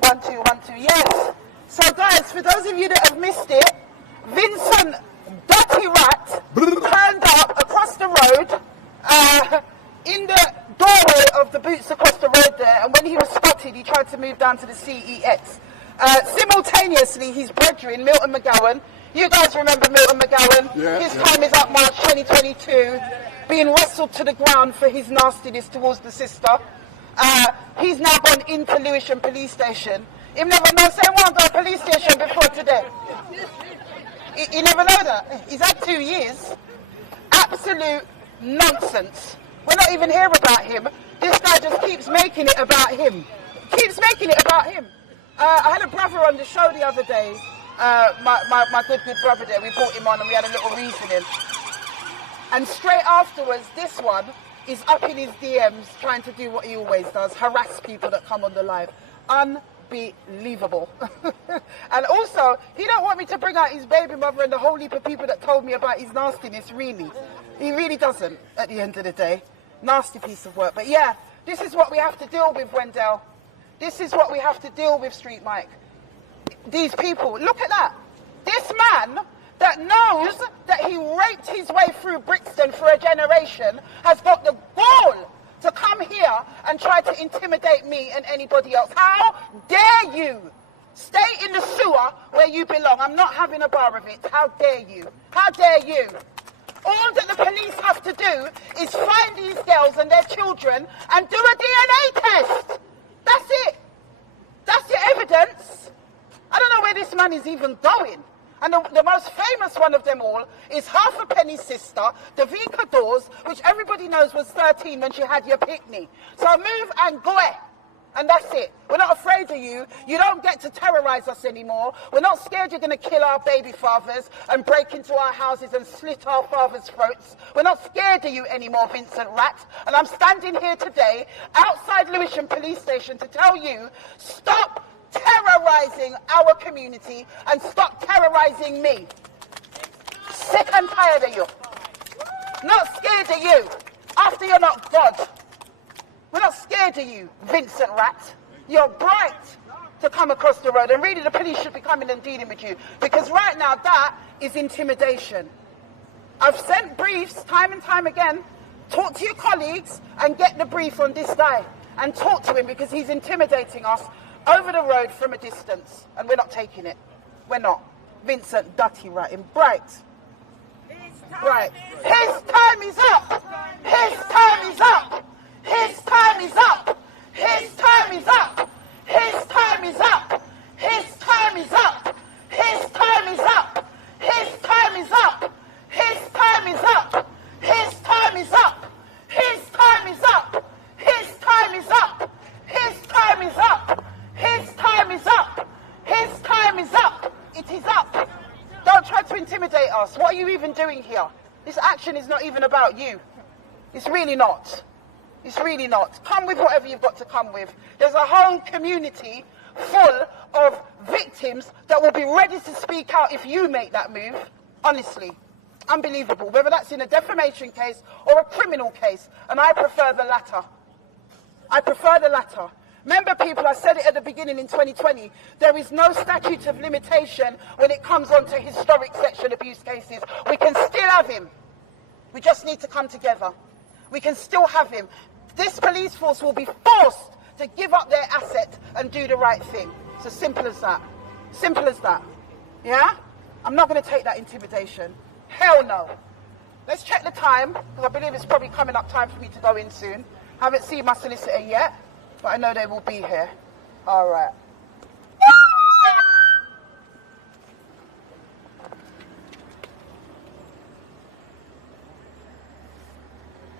1 2 1 2. Yes. So, guys, for those of you that have missed it, Vincent Dirty Rat turned up across the road in the doorway of the Boots across the road there, and when he was spotted, he tried to move down to the CEX. Simultaneously, his brethren, Milton McGowan, you guys remember Milton McGowan? His time is up March 2022, being wrestled to the ground for his nastiness towards the sister. He's now gone into Lewisham Police Station. He never knows anyone got a police station before today. He never know that. He's had 2 years. Absolute nonsense. We're not even here about him. This guy just keeps making it about him. Keeps making it about him. I had a brother on the show the other day. My good brother there. We brought him on and we had a little reasoning. And straight afterwards, this one is up in his DMs trying to do what he always does, harass people that come on the live. Unbelievable. And also, he don't want me to bring out his baby mother and the whole heap of people that told me about his nastiness, really. He really doesn't, at the end of the day. Nasty piece of work. But yeah, this is what we have to deal with, Wendell. This is what we have to deal with, Street Mike. These people, look at that. This man that knows that he raped his way through Brixton for a generation has got the gall to come here and try to intimidate me and anybody else. How dare you? Stay in the sewer where you belong. I'm not having a bar of it. How dare you? How dare you? All that the police have to do is find these girls and their children and do a DNA test. That's it. That's your evidence. I don't know where this man is even going. And the most famous one of them all is Half a Penny's sister, Davika Dawes, which everybody knows was 13 when she had your picnic. So move and go. And that's it. We're not afraid of you. You don't get to terrorize us anymore. We're not scared you're going to kill our baby fathers and break into our houses and slit our fathers' throats. We're not scared of you anymore, Vincent Rat. And I'm standing here today outside Lewisham Police Station to tell you, stop terrorizing our community and stop terrorizing me. Sick and tired of you. Not scared of you. After you're not God. We're not scared of you, Vincent Rat. You're bright to come across the road, and really the police should be coming and dealing with you, because right now that is intimidation. I've sent briefs time and time again. Talk to your colleagues and get the brief on this guy and talk to him, because he's intimidating us over the road from a distance, and we're not taking it. We're not. Vincent Dirty Rat in bright. Right. His time is up. His time is up. His time is up. His time is up. His time is up. His time is up. His time is up. His time is up. His time is up. His time is up. His time is up. His time is up. His time is up. His time is up. His time is up. It is up. Don't try to intimidate us. What are you even doing here? This action is not even about you. It's really not. It's really not. Come with whatever you've got to come with. There's a whole community full of victims that will be ready to speak out if you make that move. Honestly. Unbelievable. Whether that's in a defamation case or a criminal case. And I prefer the latter. I prefer the latter. Remember, people, I said it at the beginning in 2020, there is no statute of limitation when it comes on to historic sexual abuse cases. We can still have him. We just need to come together. We can still have him. This police force will be forced to give up their asset and do the right thing. It's as simple as that. Simple as that. Yeah? I'm not going to take that intimidation. Hell no. Let's check the time, because I believe it's probably coming up time for me to go in soon. I haven't seen my solicitor yet, but I know they will be here. All right.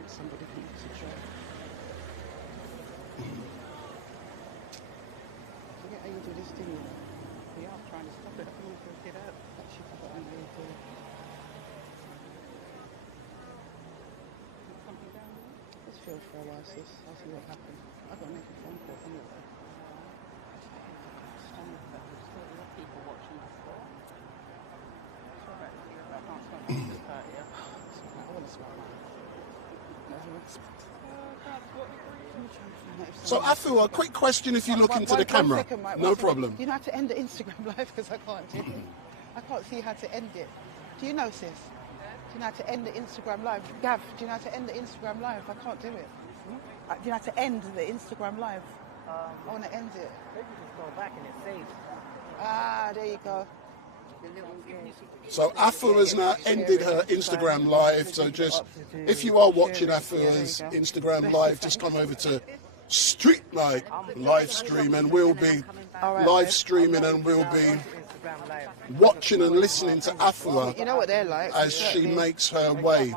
Somebody needs a job. Forget how you do this thing. We are trying to stop it. I don't know if we'll get out. Actually, forgot I'm going to chill for a while, sis. I'll see what happens. I've got to make a phone call anyway. People watching before. I can't smell my food out here. I want to smell mine. So, Afua, a quick question if you look into the camera. Second, Mike, no problem. Do you know how to end the Instagram live? Because I can't do it. I can't see how to end it. Do you know, sis? Do you know how to end the Instagram live? Gav, do you know how to end the Instagram live? I can't do it. Do you know how to end the Instagram live? I want to end it. Maybe just go back and it's safe. Ah, there you go. So Afua has now ended her Instagram live. So just, if you are watching Afua's Instagram live, just come over to Street Night live stream, and we'll be live streaming, and we'll be watching and listening to Afua You know what they're like. as she makes her way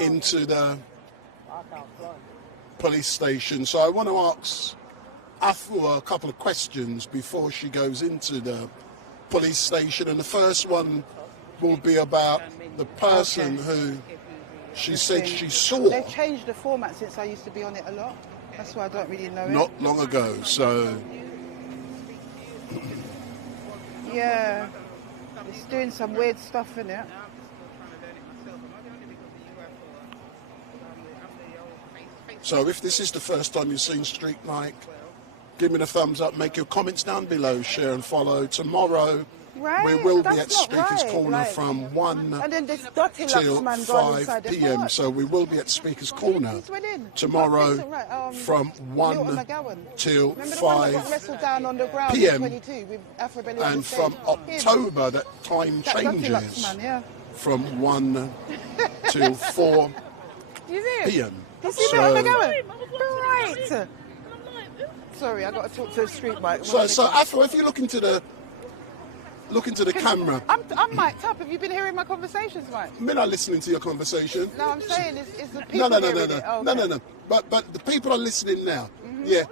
into the police station. So I want to ask Afua a couple of questions before she goes into the police station, and the first one will be about the person who she said she saw They've changed the format since I used to be on it a lot. That's why I don't really know not long ago. So yeah, it's doing some weird stuff in it. So if this is the first time you've seen Street Night, give me the thumbs up, make your comments down below, share and follow. Tomorrow we will be at Speaker's Corner from 1 and then this Dotty till man gone inside 5 the p.m. park. So we will be at Speaker's Corner He's winning. tomorrow from 1 till Remember the one that got 5 wrestled down on the ground PM. in 22 with Afro Belly on and the from stage? October that time That Dotty Lux changes man, yeah. from 1 till 4 You see it? p.m. You see me on the going? Right. Sorry, I got to talk to the street bike. So Afua, if you look into the camera, I'm mic'd up. Have you been hearing my conversations, Mike? I'm not listening to your conversation. No, I'm saying is the people No. hearing it? Oh, okay. No. But the people are listening now. Yeah.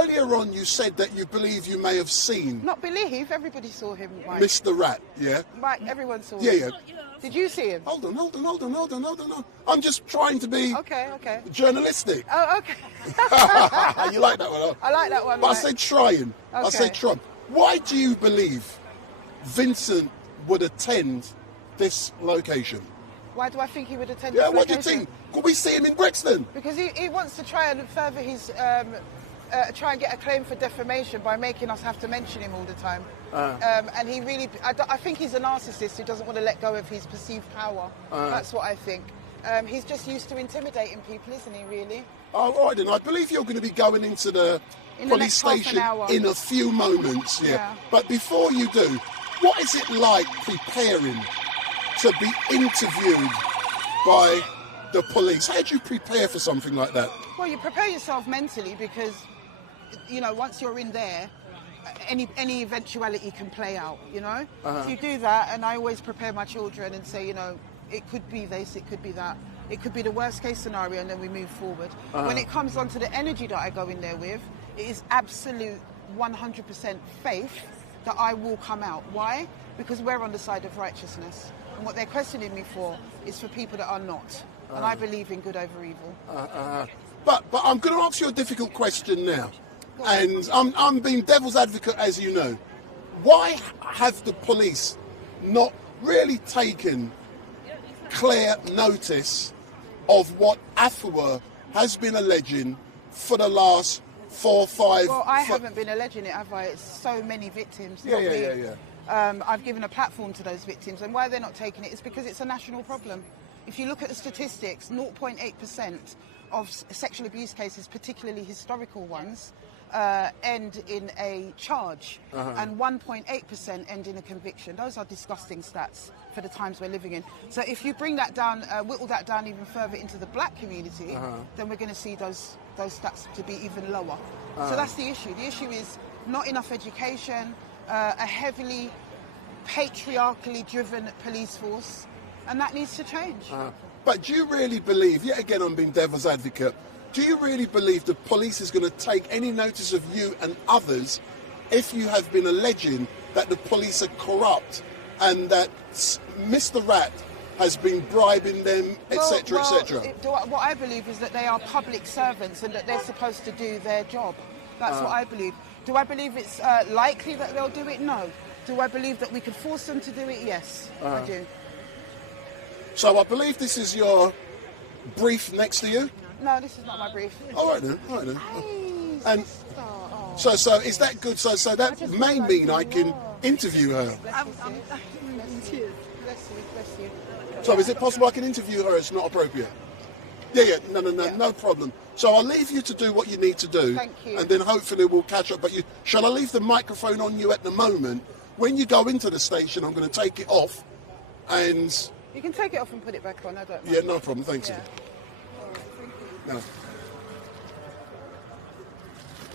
Earlier on, you said that you believe you may have seen Not believe, everybody saw him, Mike. Mr. Rat. Yeah. Mike, everyone saw Yeah, him. yeah. Did you see him? Hold on. I'm just trying to be Okay. journalistic. Oh, okay. You like that one? Huh? I like that one, But I Mike. said trying. I said Okay. Trump. Why do you believe Vincent would attend this location? Why do I think he would attend Yeah, this what do you location? think? Could we see him in Brixton? Because he wants to try and further his... try and get a claim for defamation by making us have to mention him all the time. And he really... I think he's a narcissist who doesn't want to let go of his perceived power. That's what I think. He's just used to intimidating people, isn't he, really? Oh, all right then. I believe you're going to be going into the In the police next half an station hour. in a few moments. Yeah. But before you do, what is it like preparing to be interviewed by the police? How do you prepare for something like that? Well, you prepare yourself mentally because, you know, once you're in there, any eventuality can play out, you know? So you do that, and I always prepare my children and say, you know, it could be this, it could be that. It could be the worst case scenario, and then we move forward. When it comes onto the energy that I go in there with, it is absolute 100% faith that I will come out. Why? Because we're on the side of righteousness. And what they're questioning me for is for people that are not. And I believe in good over evil. But I'm going to ask you a difficult question now. And I'm being devil's advocate, as you know. Why have the police not really taken clear notice of what Afua has been alleging for the last 4 or 5... Well, I haven't been alleging it, have I? It's so many victims. not me. Yeah. I've given a platform to those victims, and why they're not taking it is because it's a national problem. If you look at the statistics, 0.8% of sexual abuse cases, particularly historical ones, end in a charge, and 1.8% end in a conviction. Those are disgusting stats for the times we're living in. So if you bring that down, whittle that down even further into the black community, then we're going to see those stats to be even lower. So that's the issue. The issue is not enough education, a heavily patriarchally driven police force, and that needs to change. But do you really believe, yet again I'm being devil's advocate, do you really believe the police is going to take any notice of you and others if you have been alleging that the police are corrupt and that Mr. Rat has been bribing them, etc., Well, etc.? what I believe is that they are public servants and that they're supposed to do their job. That's what I believe. Do I believe it's likely that they'll do it? No. Do I believe that we could force them to do it? Yes, I do. So I believe this is your brief next to you. No, this is not my brief. All right then. Hey, And sister. Oh. so is that good? So that may mean I can interview her. Bless you. Bless you. So is it possible I can interview her? It's not appropriate. Yeah. No problem. So I'll leave you to do what you need to do. Thank you. And then hopefully we'll catch up. But shall I leave the microphone on you at the moment? When you go into the station, I'm going to take it off, and You can take it off and put it back on. I don't mind. yeah, no problem. Thanks. Yeah. No.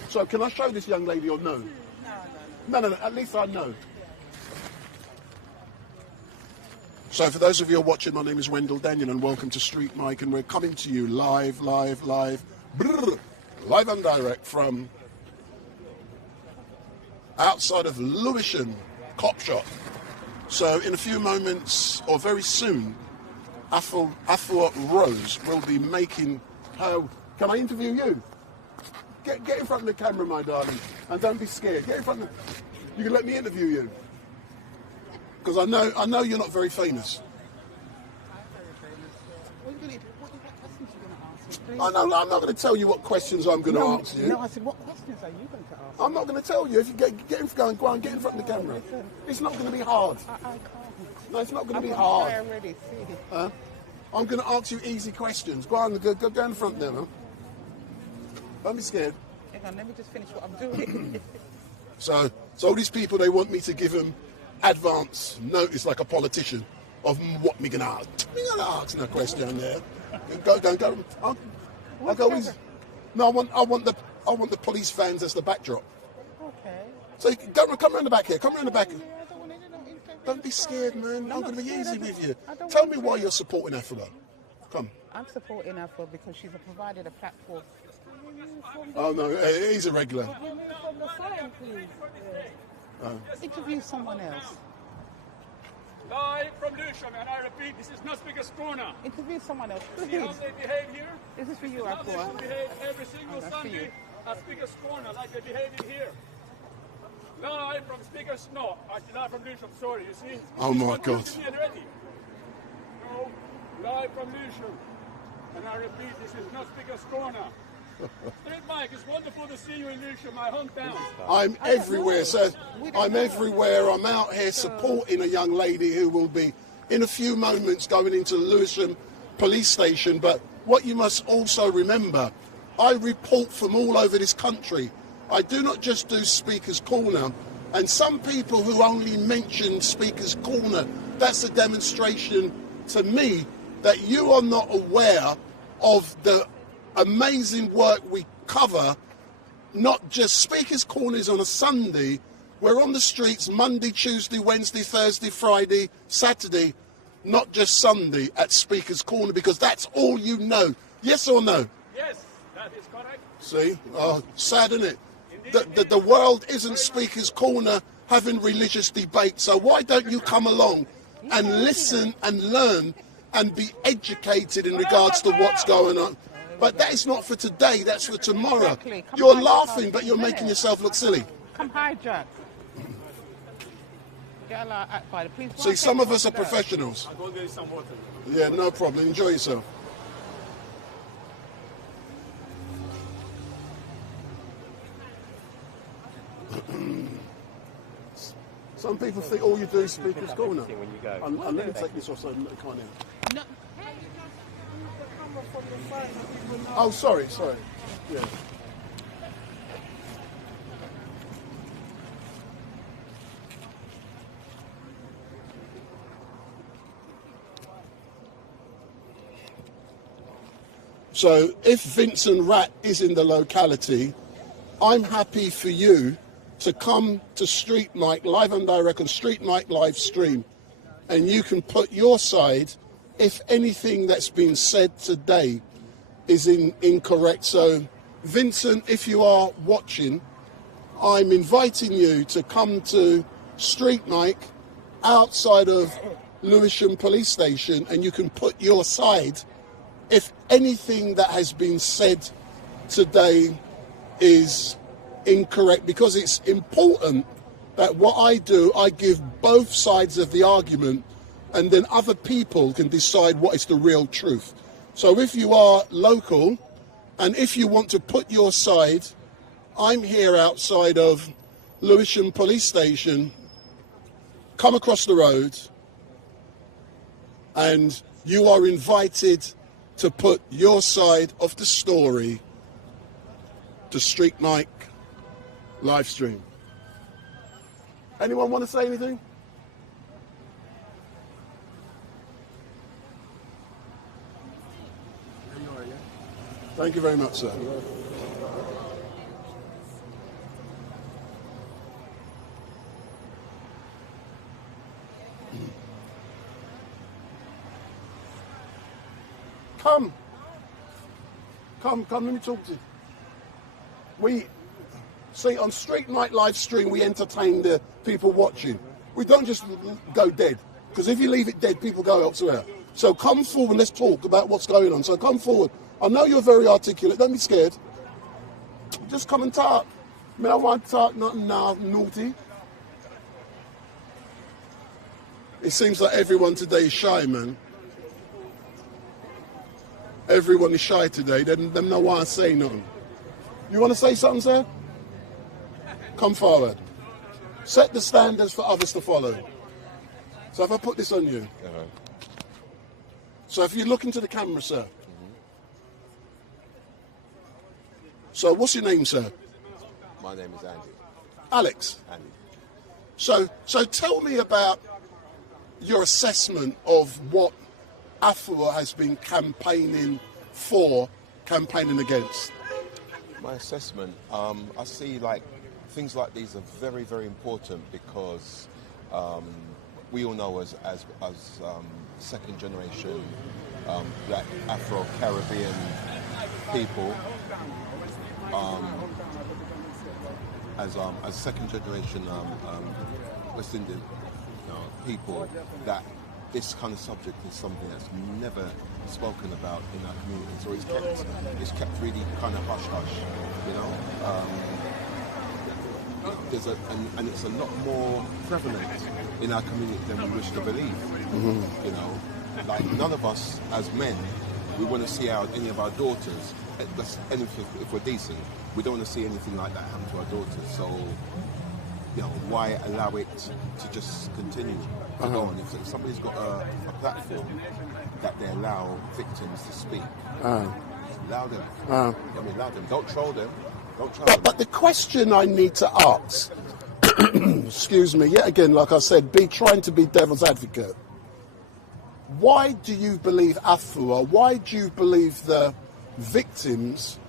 So can I show this young lady or no? No. At least I know. So for those of you who are watching, my name is Wendell Daniel and welcome to Street Mike, and we're coming to you live and direct from outside of Lewisham Cop Shop. So in a few moments, or very soon, Afua Rose will be making her... Can I interview you? Get in front of the camera, my darling, and don't be scared. Get in front of... You can let me interview you. Because I know you're not very famous. What questions are you going to ask me, please? I know, I'm not going to tell you what questions I'm going to ask you. No, I said, what questions are you going to ask? I'm not going to tell you. If you go on, get in front of the camera. It's not going to be hard. I can't. No, it's not going to be I'm hard. already see. I'm going to ask you easy questions. Go on, go down in front there, man. Don't be scared. Hang on, let me just finish what I'm doing. So all these people, they want me to give them advance notice like a politician of what me going to ask. Me going to ask no question there. Go. I'll go easy. No, I want the police vans as the backdrop. Okay. So come around the back here. Come around the back. I don't want to Don't be scared, man. I'm going to be easy with you. I don't Tell want me to why be. you're supporting Afua. Come. I'm supporting her because she's provided a platform. Oh no, he's a regular. From the side, please. Interview someone else. Live from Lewisham, and I repeat, this is not Speaker's Corner. Interview someone else, See please. how they behave here? This is for you, How they should Afua. behave every single that's for you. Sunday at Speaker's Corner, like they're behaving here. Live from Speaker's, no, actually live from Lewisham, sorry, you see? Oh, This my one God. used to be already. No, live from Lewisham. And I repeat, this is not Speaker's Corner. Street Mike, it's wonderful to see you in Lewisham, my hometown. I'm everywhere, sir. I'm everywhere. I'm out here supporting a young lady who will be, in a few moments, going into Lewisham Police Station. But what you must also remember, I report from all over this country. I do not just do Speaker's Corner. And some people who only mention Speaker's Corner, that's a demonstration to me that you are not aware of the amazing work we cover. Not just Speaker's Corners on a Sunday. We're on the streets Monday, Tuesday, Wednesday, Thursday, Friday, Saturday, not just Sunday at Speaker's Corner, because that's all you know. Yes or no? Yes, that is correct. See? Oh, sad, isn't it? The world isn't Speaker's Corner having religious debate. So why don't you come along and listen and learn and be educated in regards to what's going on? But that is not for today, that's for tomorrow. Exactly. Come You're hijack laughing, but us. you're making yourself look silly. Come hijack. Get a lot of by please. See, some of us are professionals. I'll go get some water. Yeah, no problem. Enjoy yourself. Some people think all you do is Speaker's Corner. And let me take this off so they can't hear. No. Oh, sorry. Yeah. So if Vincent Rat is in the locality, I'm happy for you to come to Street Mike live and direct on Street Mike live stream, and you can put your side if anything that's been said today is incorrect. So Vincent, if you are watching, I'm inviting you to come to Street Mike outside of Lewisham Police Station and you can put your side if anything that has been said today is incorrect, because it's important that what I do, I give both sides of the argument and then other people can decide what is the real truth. So if you are local and if you want to put your side, I'm here outside of Lewisham Police Station. Come across the road and you are invited to put your side of the story to Street Night live stream. Anyone want to say anything? Thank you very much, sir. Come, let me talk to you. We see on Street Night live stream, we entertain the people watching. We don't just go dead, because if you leave it dead, people go elsewhere. So come forward, let's talk about what's going on. So come forward. I know you're very articulate, don't be scared. Just come and talk. I mean, I want to talk nothing naughty. It seems like everyone today is shy, man. Everyone is shy today. They don't know why I say nothing. You want to say something, sir? Come forward. Set the standards for others to follow. So if I put this on you. So if you look into the camera, sir. So what's your name, sir? My name is Andy. Alex. Andy. So tell me about your assessment of what Afua has been campaigning for, campaigning against. My assessment, I see like things like these are very, very important because we all know as second generation Black Afro-Caribbean people, as second generation West Indian people, that this kind of subject is something that's never spoken about in our community, so it's kept really kind of hush hush, you know. And it's a lot more prevalent in our community than we wish to believe. You know, like none of us as men, we want to see any of our daughters. And if we're decent, we don't want to see anything like that happen to our daughters. So, you know, why allow it to just continue to go on? If somebody's got a platform that they allow victims to speak, allow them. I mean, allow them. Don't troll them. Don't troll them. But the question I need to ask, excuse me, yet again, like I said, trying to be devil's advocate. Why do you believe Afua? Why do you believe the victims,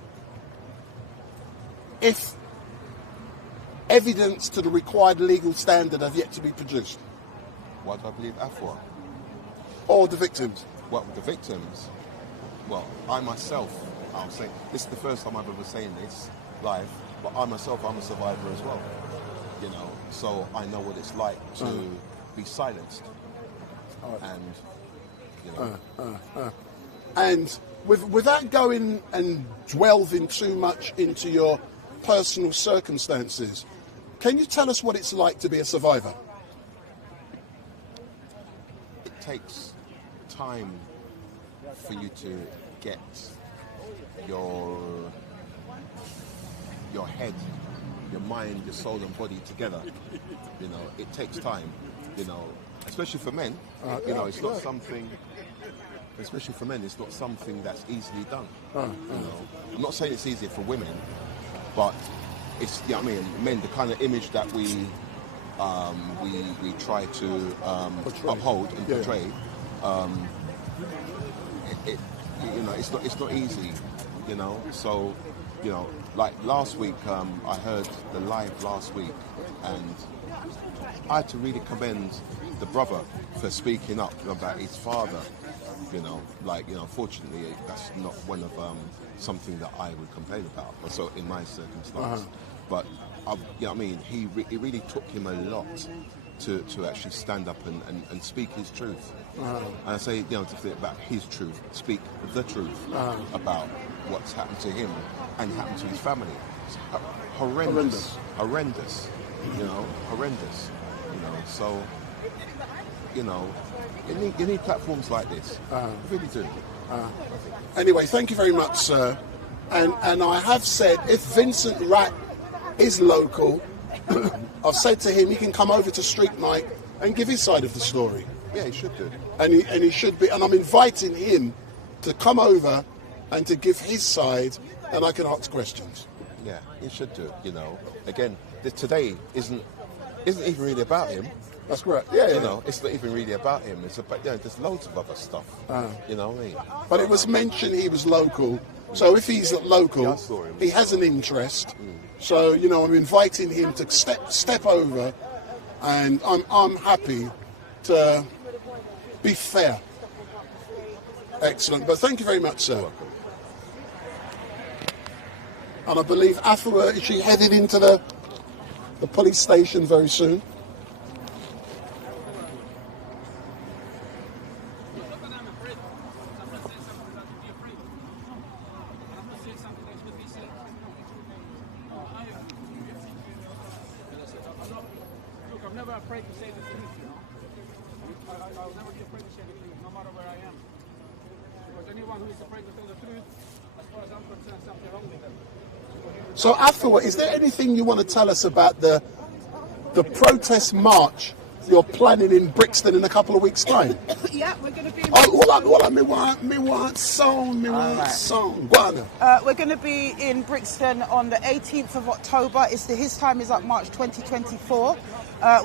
if evidence to the required legal standard have yet to be produced? Why do I believe Afua? Or the victims? Well, the victims, well, I myself, I'll say, this is the first time I've ever saying this live, but I myself, I'm a survivor as well, you know, so I know what it's like to be silenced, and, you know. And without going and delving too much into your personal circumstances, can you tell us what it's like to be a survivor? It takes time for you to get your head, your mind, your soul and body together. You know, it takes time, you know, especially for men. You know, it's not something, especially for men, it's not something that's easily done. You know, I'm not saying it's easier for women, but it's, you know what I mean, men, the kind of image that we try to uphold and portray, you know, it's not easy, you know. So, you know, like last week, I heard the live last week, and I had to really commend the brother for speaking up about his father. You know, like, you know, fortunately, that's not one of something that I would complain about. So in my circumstance, but you know what I mean, it really took him a lot to actually stand up and speak his truth. And I say, you know, to think about his truth, speak the truth about what's happened to him and happened to his family. It's horrendous. You know, horrendous. You know, so, you know, you need platforms like this. You really do. Anyway, thank you very much, sir. And I have said, if Vincent Rat is local, I've said to him he can come over to Street Night and give his side of the story. Yeah, he should do. And he should be. And I'm inviting him to come over and to give his side, and I can ask questions. Yeah, he should do. You know, again, today isn't even really about him. That's correct. Yeah, you know, it's not even really about him. It's about, you know, there's loads of other stuff. You know what I mean? But it was mentioned he was local. So if he's local, he has an interest. So, you know, I'm inviting him to step over, and I'm happy to be fair. Excellent. But thank you very much, sir. And I believe Afua, is she headed into the police station very soon? I'm never afraid to say the truth, you know. I'll never be afraid to say the truth, no matter where I am. Because anyone who is afraid to tell the truth, as far as I'm concerned, something wrong with them. So, Afua, is there anything you want to tell us about the protest march you're planning in Brixton in a couple of weeks' time? Yeah, we're going to be. Me want song. Go on. We're going to be in Brixton on the 18th of October. It's the His Time Is Up March 2024.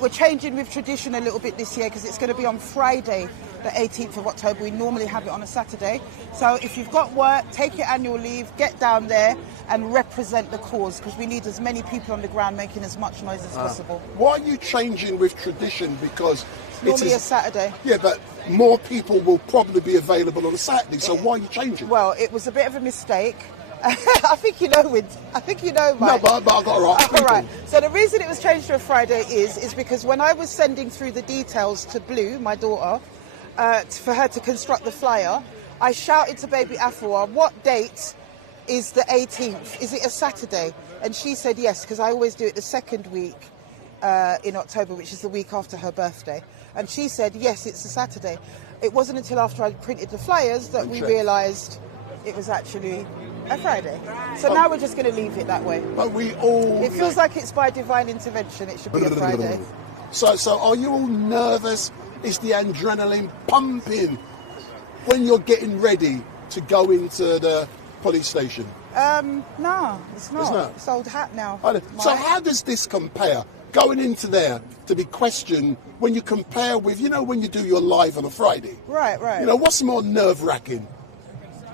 We're changing with tradition a little bit this year because it's going to be on Friday, the 18th of October. We normally have it on a Saturday. So if you've got work, take your annual leave, get down there and represent the cause, because we need as many people on the ground making as much noise as possible. Why are you changing with tradition? Because Normally a Saturday. Yeah, but more people will probably be available on a Saturday. So why are you changing? Well, it was a bit of a mistake. I think you know, Mike. No, but I got it right. All right. So the reason it was changed to a Friday is because when I was sending through the details to Blue, my daughter, for her to construct the flyer, I shouted to baby Afua, what date is the 18th? Is it a Saturday? And she said yes, because I always do it the second week in October, which is the week after her birthday. And she said, yes, it's a Saturday. It wasn't until after I printed the flyers that we realised it was actually a Friday. So now we're just going to leave it that way. But we all... It feels like it's by divine intervention. It should be a Friday. So are you all nervous? Is the adrenaline pumping when you're getting ready to go into the police station? No, it's not. It's old hat now. So how does this compare? Going into there to be questioned when you compare with, you know, when you do your live on a Friday. Right. You know, what's more nerve-wracking?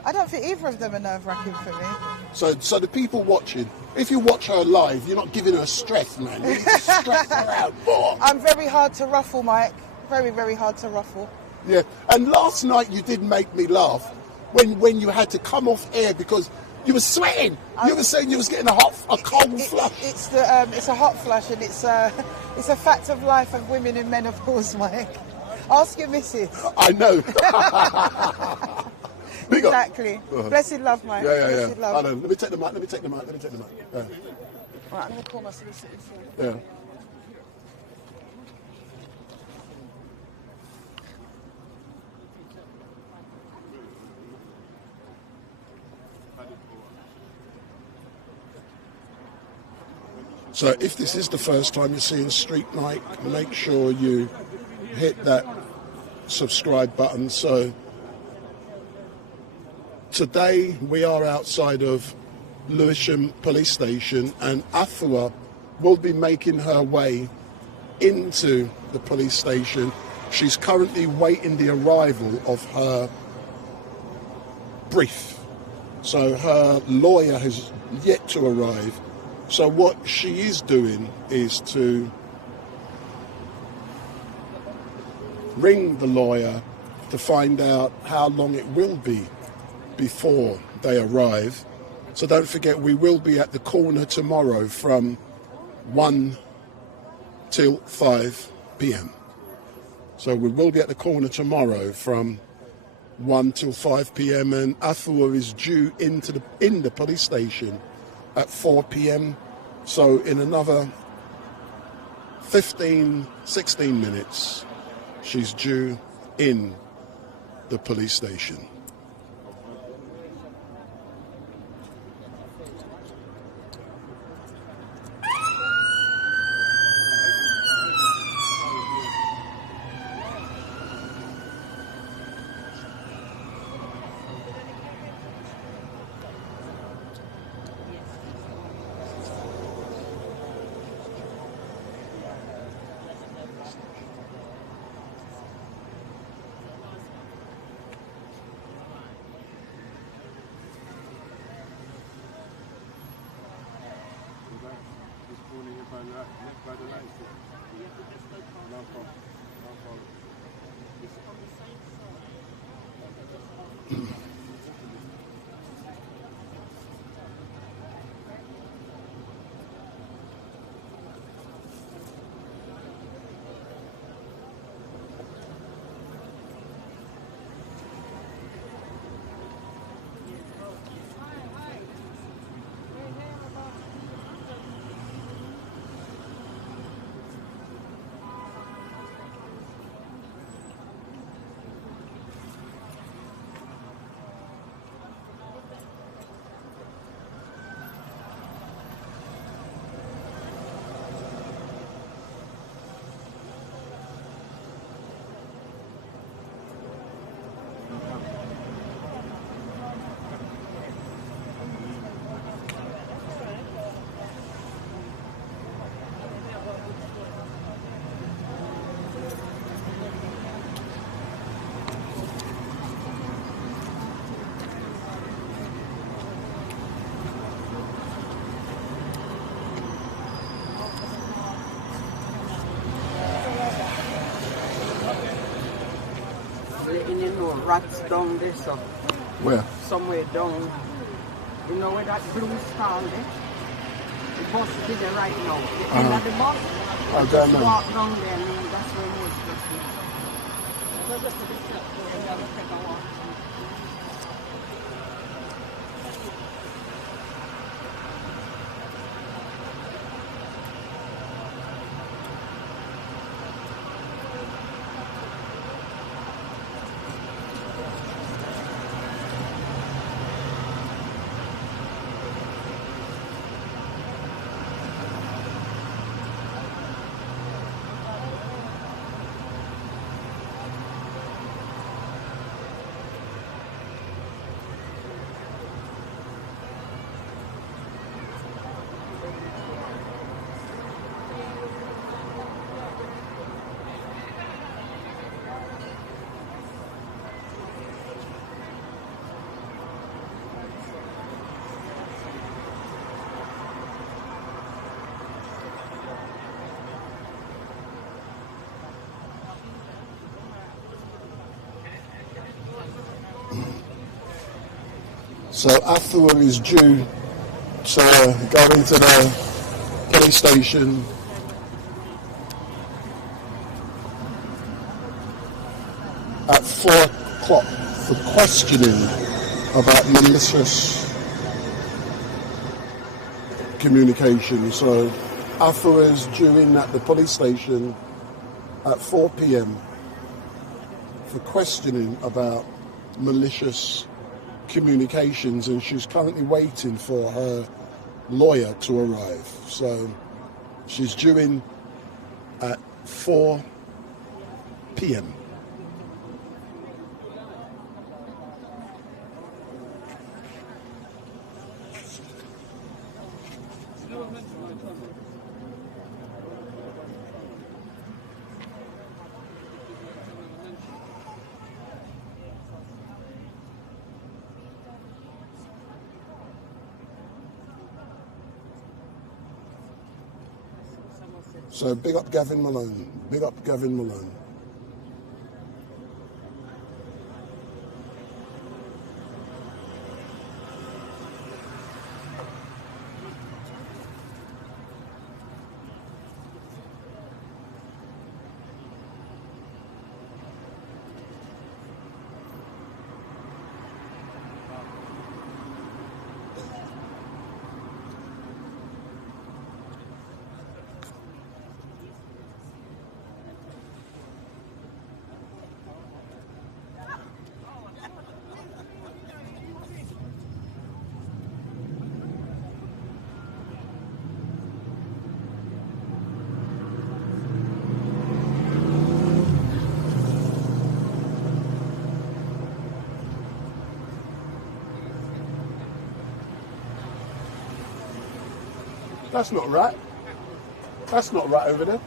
I don't think either of them are nerve-wracking for me. So the people watching, if you watch her live, you're not giving her stress, man. You need to stress her out more. I'm very hard to ruffle, Mike. Very, very hard to ruffle. Yeah, and last night you did make me laugh when you had to come off air because you were sweating. You were saying you was getting a cold flush. It's a hot flush, and it's a fact of life of women in menopause, Mike. Ask your missus. I know. Exactly. Blessed love, Mike. Yeah. Blessed love. I know. Let me take the mic. Yeah. Right, I'm going to call my solicitors. Yeah. So if this is the first time you're seeing Street Night, make sure you hit that subscribe button. So today we are outside of Lewisham Police Station, and Afua will be making her way into the police station. She's currently waiting the arrival of her brief. So her lawyer has yet to arrive. So what she is doing is to ring the lawyer to find out how long it will be before they arrive. So don't forget, we will be at the corner tomorrow from 1 till 5 p.m. So we will be at the corner tomorrow from 1 till 5 p.m. and Afua is due in the police station at 4 p.m. So in another 15, 16 minutes, she's due in the police station. Letting you know, rats down there, so. Where? Somewhere down. You know where that blue stall there? The bus is there right now. The end of the bus. I don't know. Walk down there and that's where most of the people. So just a bit step there and then take a walk. So Afua is due to go into the police station at 4 o'clock for questioning about malicious communication. So Afua is due in at the police station at 4 p.m. for questioning about malicious communications, and she's currently waiting for her lawyer to arrive. So she's due in at 4 p.m. So big up Gavin Malone. Big up Gavin Malone. That's not right. That's not right over there.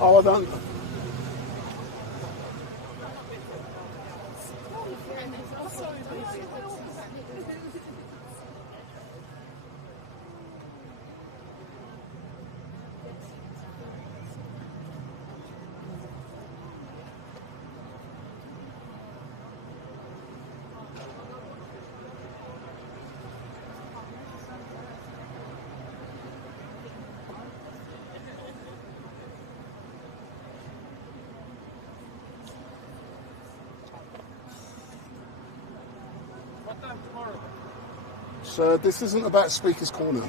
Oh, I don't. So this isn't about Speaker's Corner.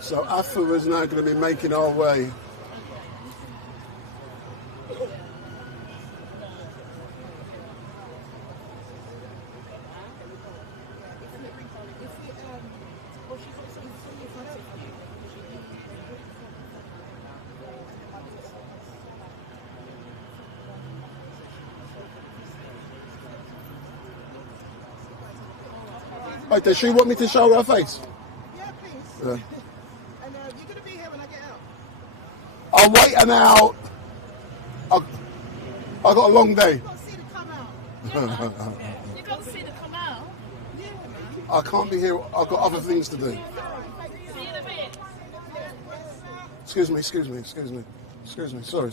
So Afua is now going to be making our way. Oh, does she want me to show her face? Yeah, please. Yeah. And you're going to be here when I get out? I'm waiting out. I got a long day. You've got to see the come out. You got to see the come out. Yeah, man. I can't be here. I've got other things to do. See you in a bit. Excuse me. Sorry.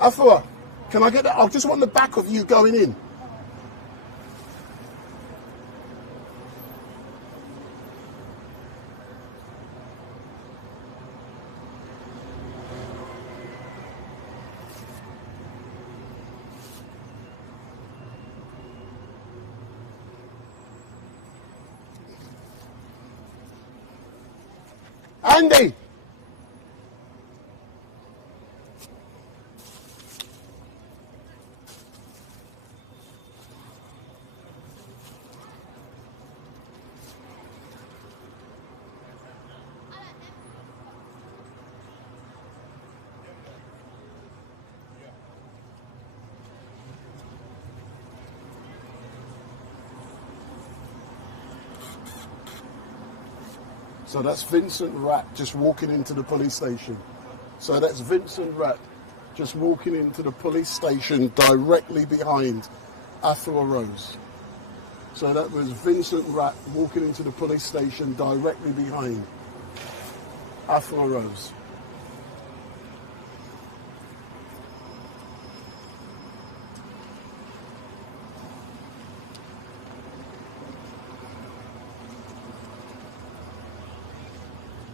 Afua, can I get that? I just want the back of you going in. Andy! So that's Vincent Rat just walking into the police station. So that's Vincent Rat just walking into the police station directly behind Afua Rose. So that was Vincent Rat walking into the police station directly behind Afua Rose.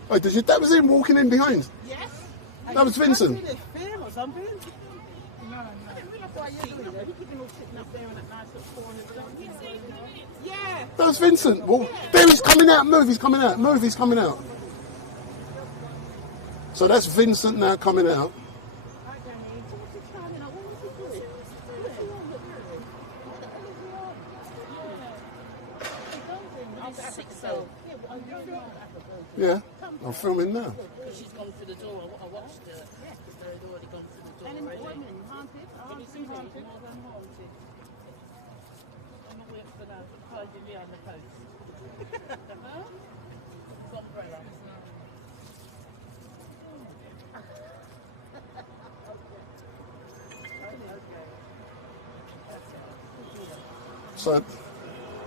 Oh, that was him walking in behind? Yes. That was Vincent? Is fear or something? No. Yeah. That was Vincent. Well, there he's coming out. Move, he's coming out. Move, he's coming out. So that's Vincent now coming out. Yeah, I'm filming now. She's gone through the door. I watched her. Because they'd already gone through the door. And already. women, haunted? Have you seen haunted? More than haunted. I'm not waiting for that. Hiding behind the post. Umbrella.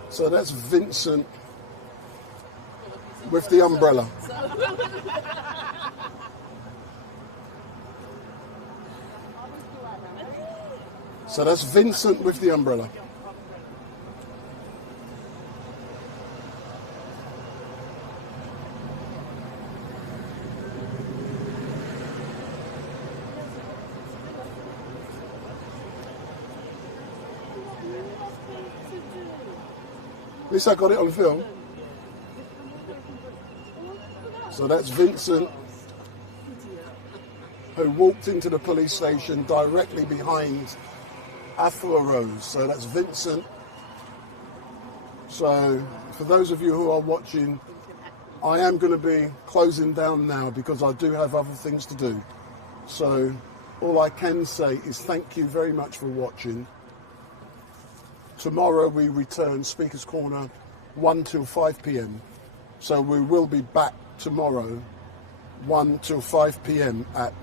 So that's Vincent with the umbrella. So that's Vincent with the umbrella. At least I got it on film. So that's Vincent, who walked into the police station directly behind Afua Rose. So that's Vincent. So for those of you who are watching, I am going to be closing down now because I do have other things to do. So all I can say is thank you very much for watching. Tomorrow we return Speaker's Corner 1 till 5 p.m. So we will be back tomorrow 1 till 5 p.m. at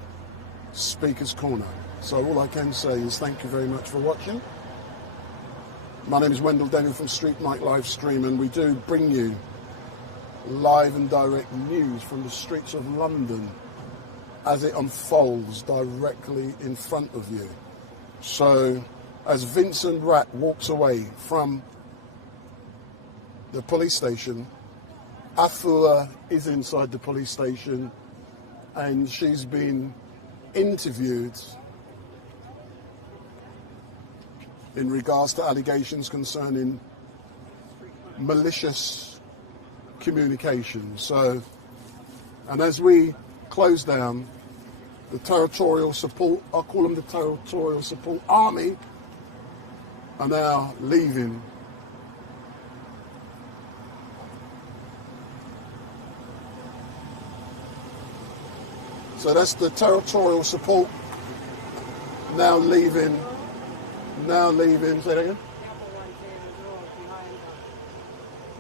Speaker's Corner. So all I can say is thank you very much for watching. My name is Wendell Denning from Street Mike Live Stream, and we do bring you live and direct news from the streets of London as it unfolds directly in front of you. So as Vincent Rat walks away from the police station, Afua is inside the police station and she's been interviewed in regards to allegations concerning malicious communication. So, and as we close down, the territorial support, I call them the territorial support army, are now leaving. So that's the territorial support now leaving. Now leaving. Say that again.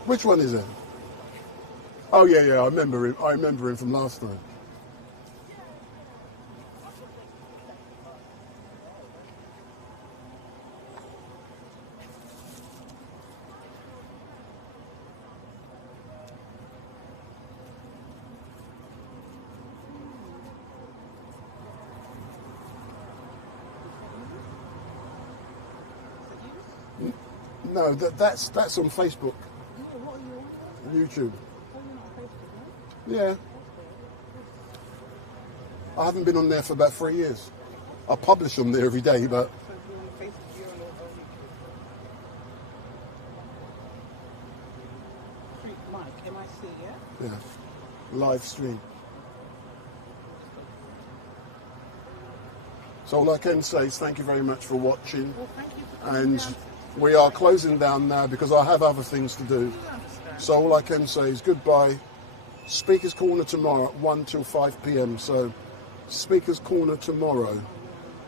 Which one is it? Oh yeah, I remember him. I remember him from last time. No, that's on Facebook. Yeah, what are you on? YouTube. Oh, you're not on Facebook, no? Yeah. I haven't been on there for about 3 years. I publish on there every day, but So if you're on Facebook, you're on YouTube. Freak Mike, MIC, yeah? yeah, live stream. So all I can say is thank you very much for watching. Well, thank you for coming And down. we are closing down now because I have other things to do. You understand. So all I can say is goodbye. Speaker's Corner tomorrow at 1 till 5 p.m. So Speaker's Corner tomorrow